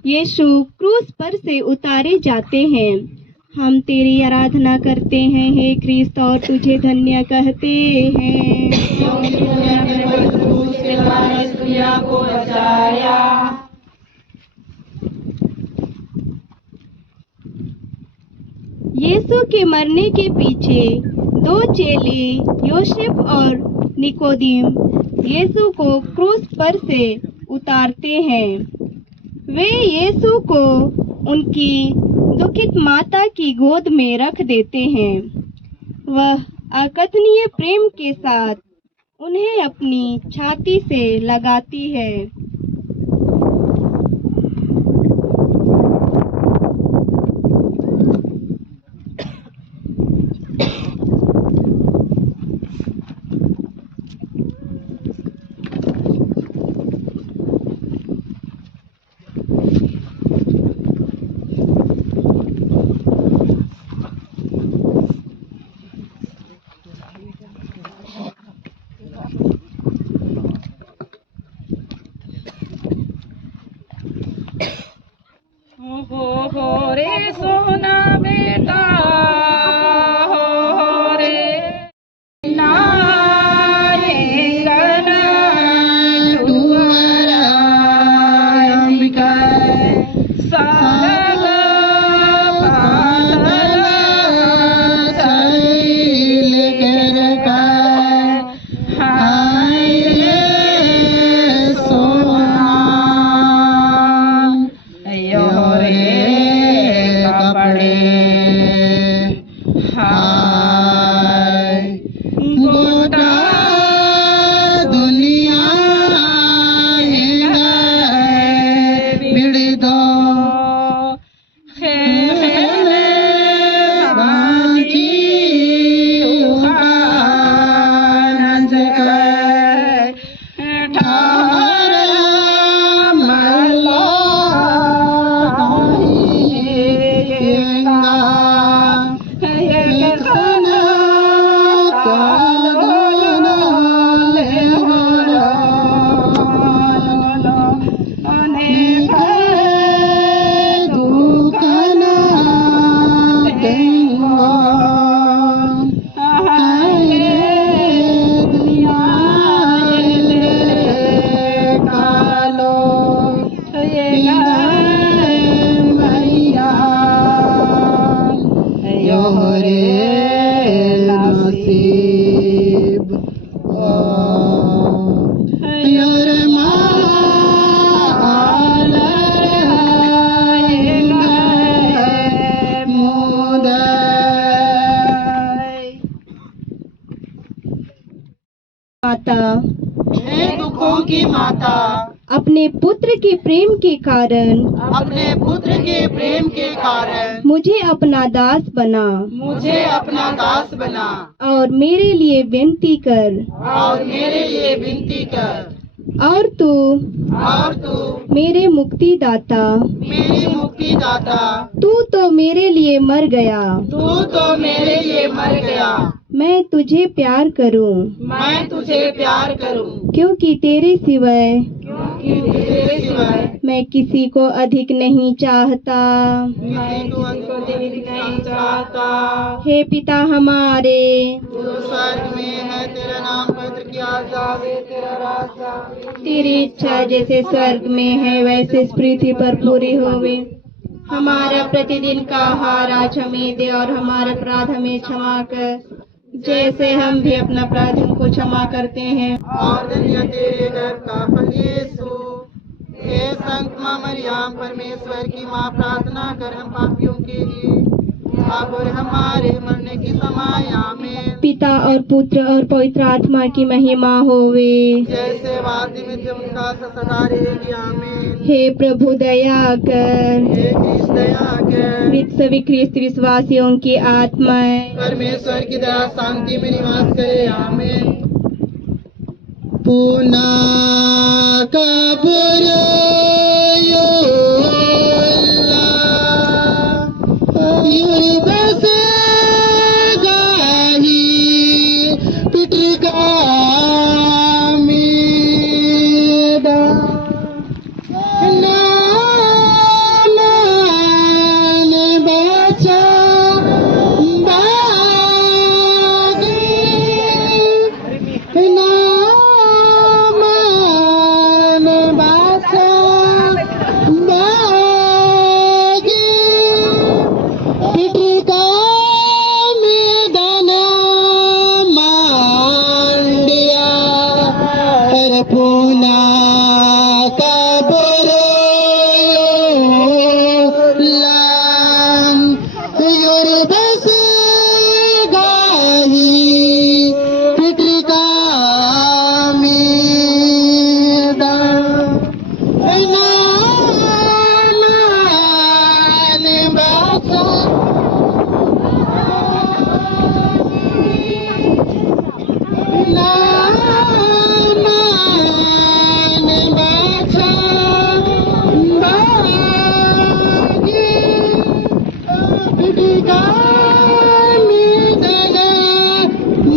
यीशु क्रूस पर से उतारे जाते हैं। हम तेरी आराधना करते हैं हे क्रिस्त और तुझे धन्य कहते हैं। को बचाया। यीशु के मरने के पीछे दो चेले योसेफ और निकोदीम यीशु को क्रूस पर से उतारते हैं। वे यीशु को उनकी दुखित माता की गोद में रख देते हैं। वह अकथनीय प्रेम के साथ उन्हें अपनी छाती से लगाती है। हो रे सोना बेटा हो रे नायंगन तुअरा अंबिका साग पातल चैल कर का हाय रे सोना अयो रे कपड़े हाय गोटा दुनिया है बिड़ दो खेले बाजी उखानज कर ठार मल्ला माता, हे दुखों की माता, अपने पुत्र के प्रेम के कारण अपने पुत्र के प्रेम के कारण मुझे अपना दास बना मुझे अपना दास बना और मेरे लिए विनती कर। और मेरे लिए विनती कर। और तू मेरे मुक्ति दाता, तू तो मेरे लिए मर गया। तू तो मेरे लिए मर गया। मैं तुझे प्यार करूं, मैं तुझे प्यार करूं, क्योंकि तेरे सिवाय क्योंकि तेरे सिवाय मैं किसी को अधिक नहीं चाहता। मैं किसी को देख नहीं चाहता। हे पिता हमारे, जो स्वर्ग में है, तेरा नाम पवित्र किया जावे, तेरा राज आवे। तेरी इच्छा जैसे स्वर्ग में है वैसे इस पृथ्वी पर पूरी होवे। हमारा प्रतिदिन का आहार आज हमें दे और हमारे अपराध हमें क्षमा कर, जैसे हम भी अपना अपराधियों को क्षमा करते हैं। और धन्य तेरे घर का फल यीशु। हे संत मां मरियम, परमेश्वर की मां, प्रार्थना कर हम पापियों के लिए अब और हमारे मरने की समय। आमीन। पिता और पुत्र और पवित्र आत्मा की महिमा होवे, जैसे वादी में उनका सदा रहेगी। आमीन। हे प्रभु दया कर, हे कृष्ण दया कर। मृत सभी ख्रिस्त विश्वासियों की आत्माएं परमेश्वर की दया शांति में निवास करे। आमीन। पुना कब्र बस गाही पिटका मेदा नान बचा बागी नामान बचा बागी पिटका मेदना मांडिया हर पुना कब्र लाम युर्बस गाही पिटका मेदा नामान बचा नामान बचा बागी पिटका मेदना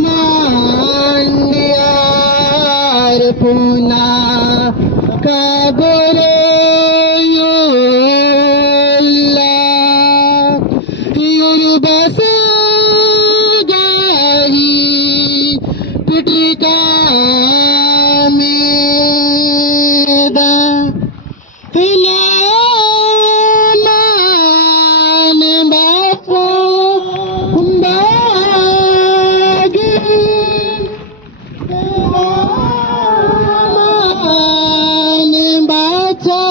मांडिया पुना कब्र युर्बस गाही पिटका मेदा नामान बचा बागी नामान बचा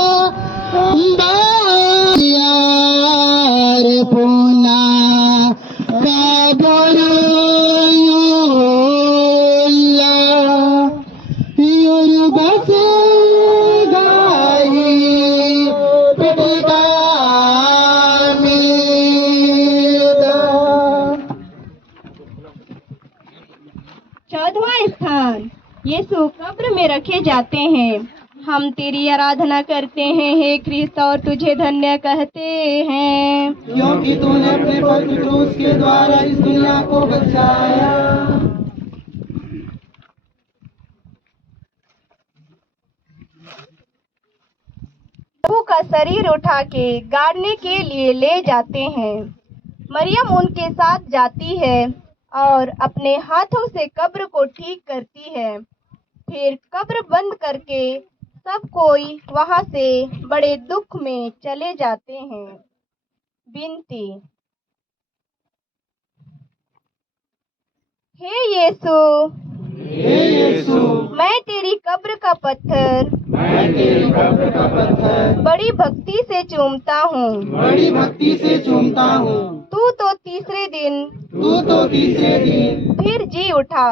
बायार पुना कब्र युर्बस गाही पिटका मेदा। 14वां स्थान, यीशु कब्र में रखे जाते हैं। हम तेरी आराधना करते हैं हे क्रिस्त और तुझे धन्य कहते हैं, क्योंकि तूने अपने पवित्र क्रूस के द्वारा इस दुनिया को बचाया। प्रभु का शरीर उठा के गाड़ने के लिए ले जाते हैं। मरियम उनके साथ जाती है और अपने हाथों से कब्र को ठीक करती है। फिर कब्र बंद करके सब कोई वहां से बड़े दुख में चले जाते हैं। विनती। हे यीशु, मैं तेरी कब्र का पत्थर बड़ी भक्ति से चूमता हूँ। बड़ी भक्ति से चूमता हूँ। तू तो तीसरे दिन फिर जी उठा।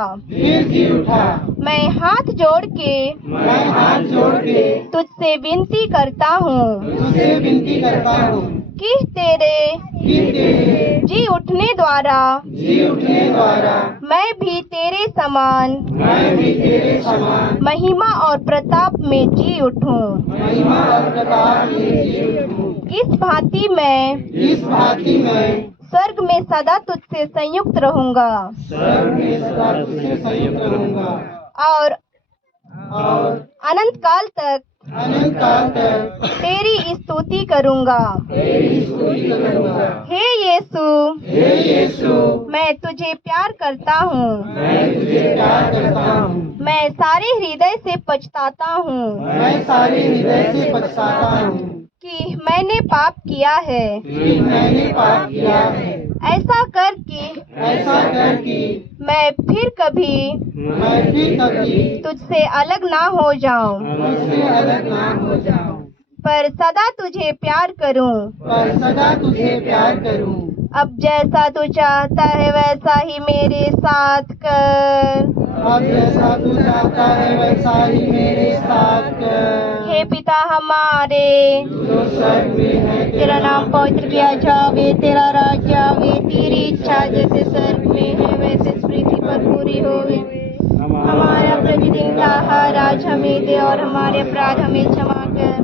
मैं हाथ जोड़ के तुझसे विनती करता हूँ कि तेरे जी उठने द्वारा मैं भी तेरे समान महिमा और प्रताप में जी उठूं। इस भांति मैं स्वर्ग में सदा तुझसे संयुक्त रहूंगा और अनंत काल तक तेरी स्तुति करूंगा। हे यीशु, मैं तुझे प्यार करता हूँ। मैं सारे हृदय से पछताता हूँ कि मैंने पाप किया है। ऐसा करके मैं फिर कभी तुझसे अलग ना हो जाऊं, पर सदा तुझे प्यार करूं। अब जैसा तू चाहता है वैसा ही मेरे साथ कर। हे पिता हमारे, तेरा नाम पवित्र किया जावे, तेरा राज्य आवे, तेरी इच्छा जैसे स्वर्ग में है वैसे पृथ्वी पर पूरी होवे। हमारा प्रतिदिन का आहार आज हमें दे और हमारे अपराध हमें क्षमा कर,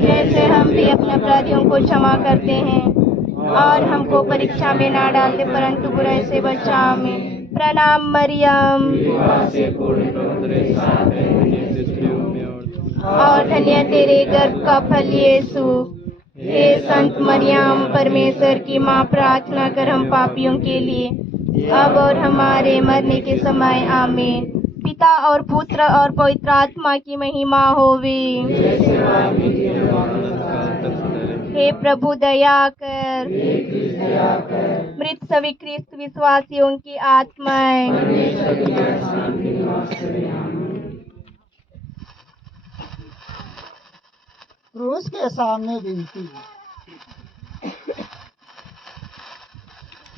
जैसे हम भी अपने अपराधियों को क्षमा करते हैं, और हमको परीक्षा में ना डालते परंतु बुराई से बचा हमें। प्रणाम मरियम, और धन्य तेरे गर्भ का फल यीशु। हे संत मरियम, परमेश्वर की माँ, प्रार्थना कर हम पापियों के लिए, अब और हमारे मरने के समय। आमीन। पिता और पुत्र और पवित्र आत्मा की महिमा होवे। हे प्रभु दया कर। मृत सभी ख्रिस्त विश्वासियों की आत्माएं क्रूस के सामने विनती।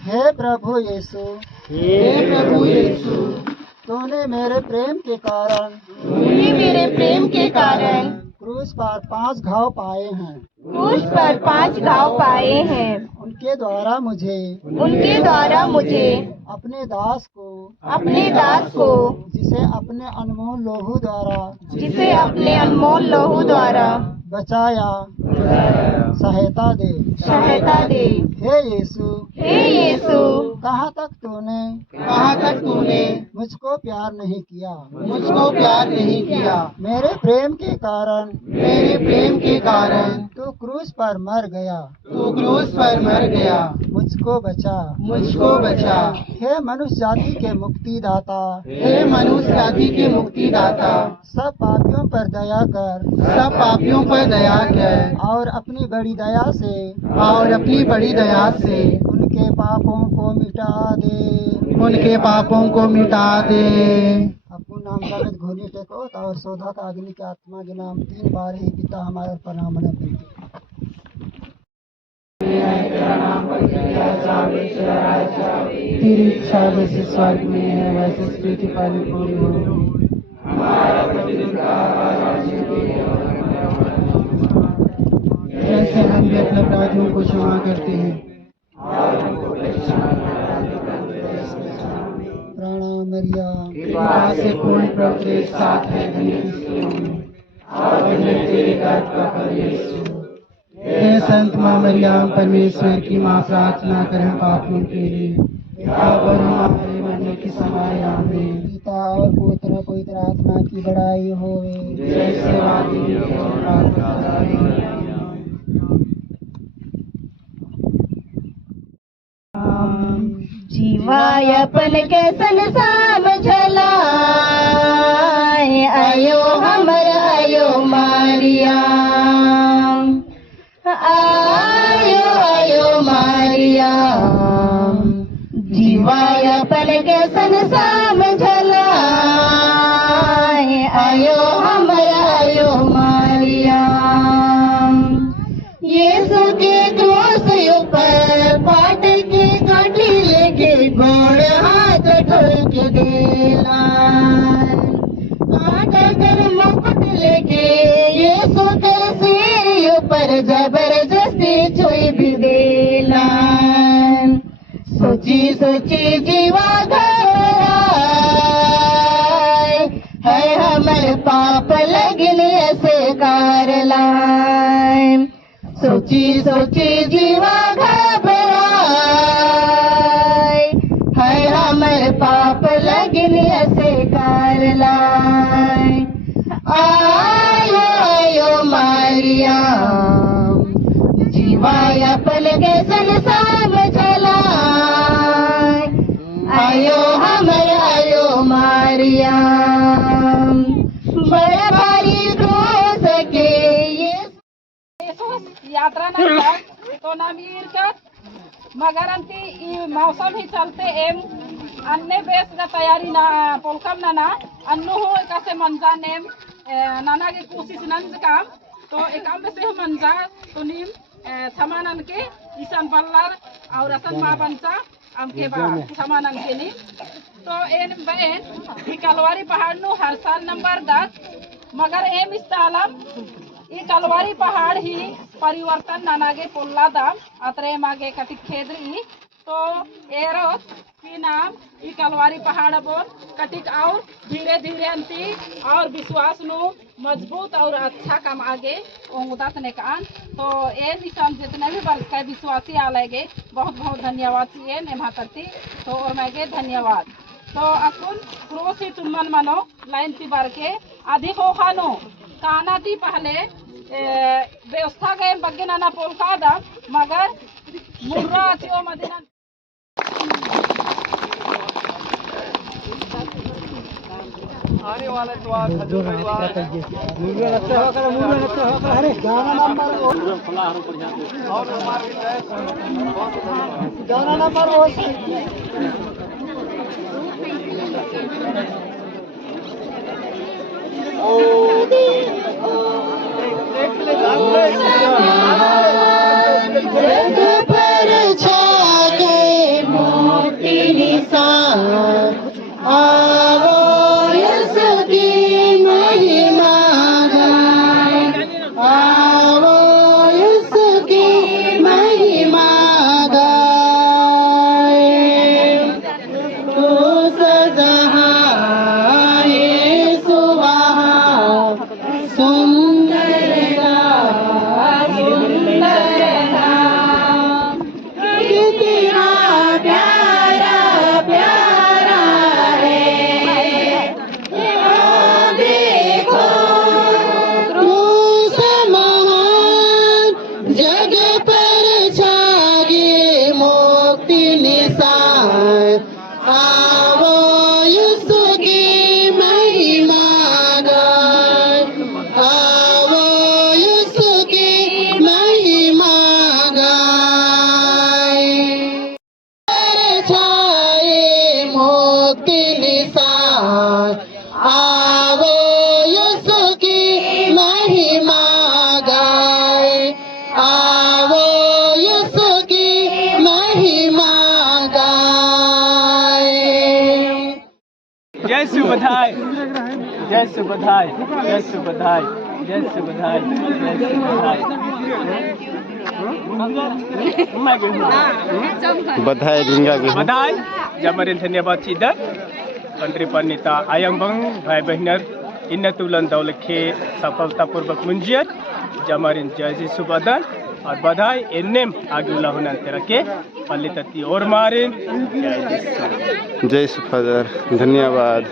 हे प्रभु यीशु, तूने मेरे प्रेम के कारण क्रूस पर 5 घाव पाए हैं। उनके द्वारा मुझे अपने दास को जिसे अपने अनमोल लहू द्वारा बचाया सहायता दे। हे यीशु, कहाँ तक तूने मुझको प्यार नहीं किया। मेरे प्रेम के कारण तू क्रूस पर मर गया। मुझको बचा। हे मनुष्य जाति के मुक्तिदाता, सब पापियों पर दया कर और अपनी बड़ी दया से उनके पापों को मिटा दे। अपना नाम कागज घोली टेको और सौधा का अग्नि के आत्मा के नाम 3 बार ही पिता हमारे प्रणाम तेरी इच्छा जैसे स्वर्ग में है वैसे पृथ्वी पर भी पूरी हो। जैसे हम भी अपने अपराधियों को क्षमा करते हैं। प्रणाम मरियम, कृपा से पूर्ण प्रभु तेरे साथ है, और तेरे गर्भ का फल यीशु। हे संत माँ मरियम, परमेश्वर की माँ, प्रार्थना करें पापियों के लिए, अब और हमारे मरने के समय। आमीन। पिता और पुत्र पवित्र आत्मा की बड़ाई होवे, जैसे आदि में और जीवायपन के संसाम झलाए, आयो हमर आयो मारिया, आयो मारिया। जीवायपन के संसाम झलाए, आयो हमर आयो मारिया। यीशु के क्रूस ऊपर पाट के काट के देला कर मुकुट लेके ये सुकर सिर ऊपर जबरदस्ती छुई भी देला सोची सोची जीवा घबराए है हमर पाप लगन ऐसे कारला सोची सोची जीवा घबराए है हमर पाप लगन ऐसे कारला आयो आयो मारिया जीवा अपन के संसार में चला आयो हमर आयो मारिया बड़ा भारी क्रूस के ये यात्रा नहीं कर तो ना मीर कर मगर अंति ई मौसम ही चलते एम अन्य बेस का तैयारी ना पोलकम ना अन्नु हो कैसे मंजा नेम नाना के कोशिश नंज काम तो एकम में से मंजा तो नीम समानन के ईशान बल्लर और असन मां पंचा हमके बा समानन के नी तो एन बहन कलवारी पहाड़ नु हर साल नंबर 10 मगर एम इस्तालम ये कलवारी पहाड़ ही परिवर्तन नानागे पोल्ला दाम अतरे मागे कटिक खेदरी तो एरो की नाम ये कलवारी पहाड़ बोल कटिक और धीरे धीरे अंती और विश्वास नु मजबूत और अच्छा काम आगे ओंगुदात ने कान तो ए निशान जितने भी वर्ष का विश्वासी आलेगे बहुत बहुत धन्यवाद ये नेमातती तो और मैगे धन्यवाद तो अकुन क्रोसी तुमन मनो लाइन ती बार के अधिक हो खानो काना ती पहले व्यवस्था गए बग्गे नाना पोलका दा मगर मुर्रा थियो मदीना आने वाले तो आज खजूर अरे गाना नंबर और हमारे गाना नंबर हो जग पर छागे मोती निशान आवो यसकी महिमा गाए आवो यसकी महिमा गाए तू सजहाँ ये सुबह सुंदर कितना प्यारा प्यारा है देखो क्रूस महान जग पर छागे मुक्ति निशान आवो यीशु की महिमा गाए आवो यीशु की महिमा गाए छाए मुक्ति निशान आवो यीशु की महिमा गाए आवो यीशु की महिमा गाए जय शिव बधाई जय शिव बधाई जय शिव बधाई जय शिव बधाई जय शिव बधाई रिंगा बधाई जमरिन धन्यवाद चिदा पंद्री पन्नीता आयंग बंग भाई बहनर इन तुलन दौलखे सफलता पूर्वक मुंजियत जमरिन जय शिव बदन और बधाई एन्नेम आगे उलाहुना तेरके पल्लितती और मारिन जय सुफादर धन्यवाद।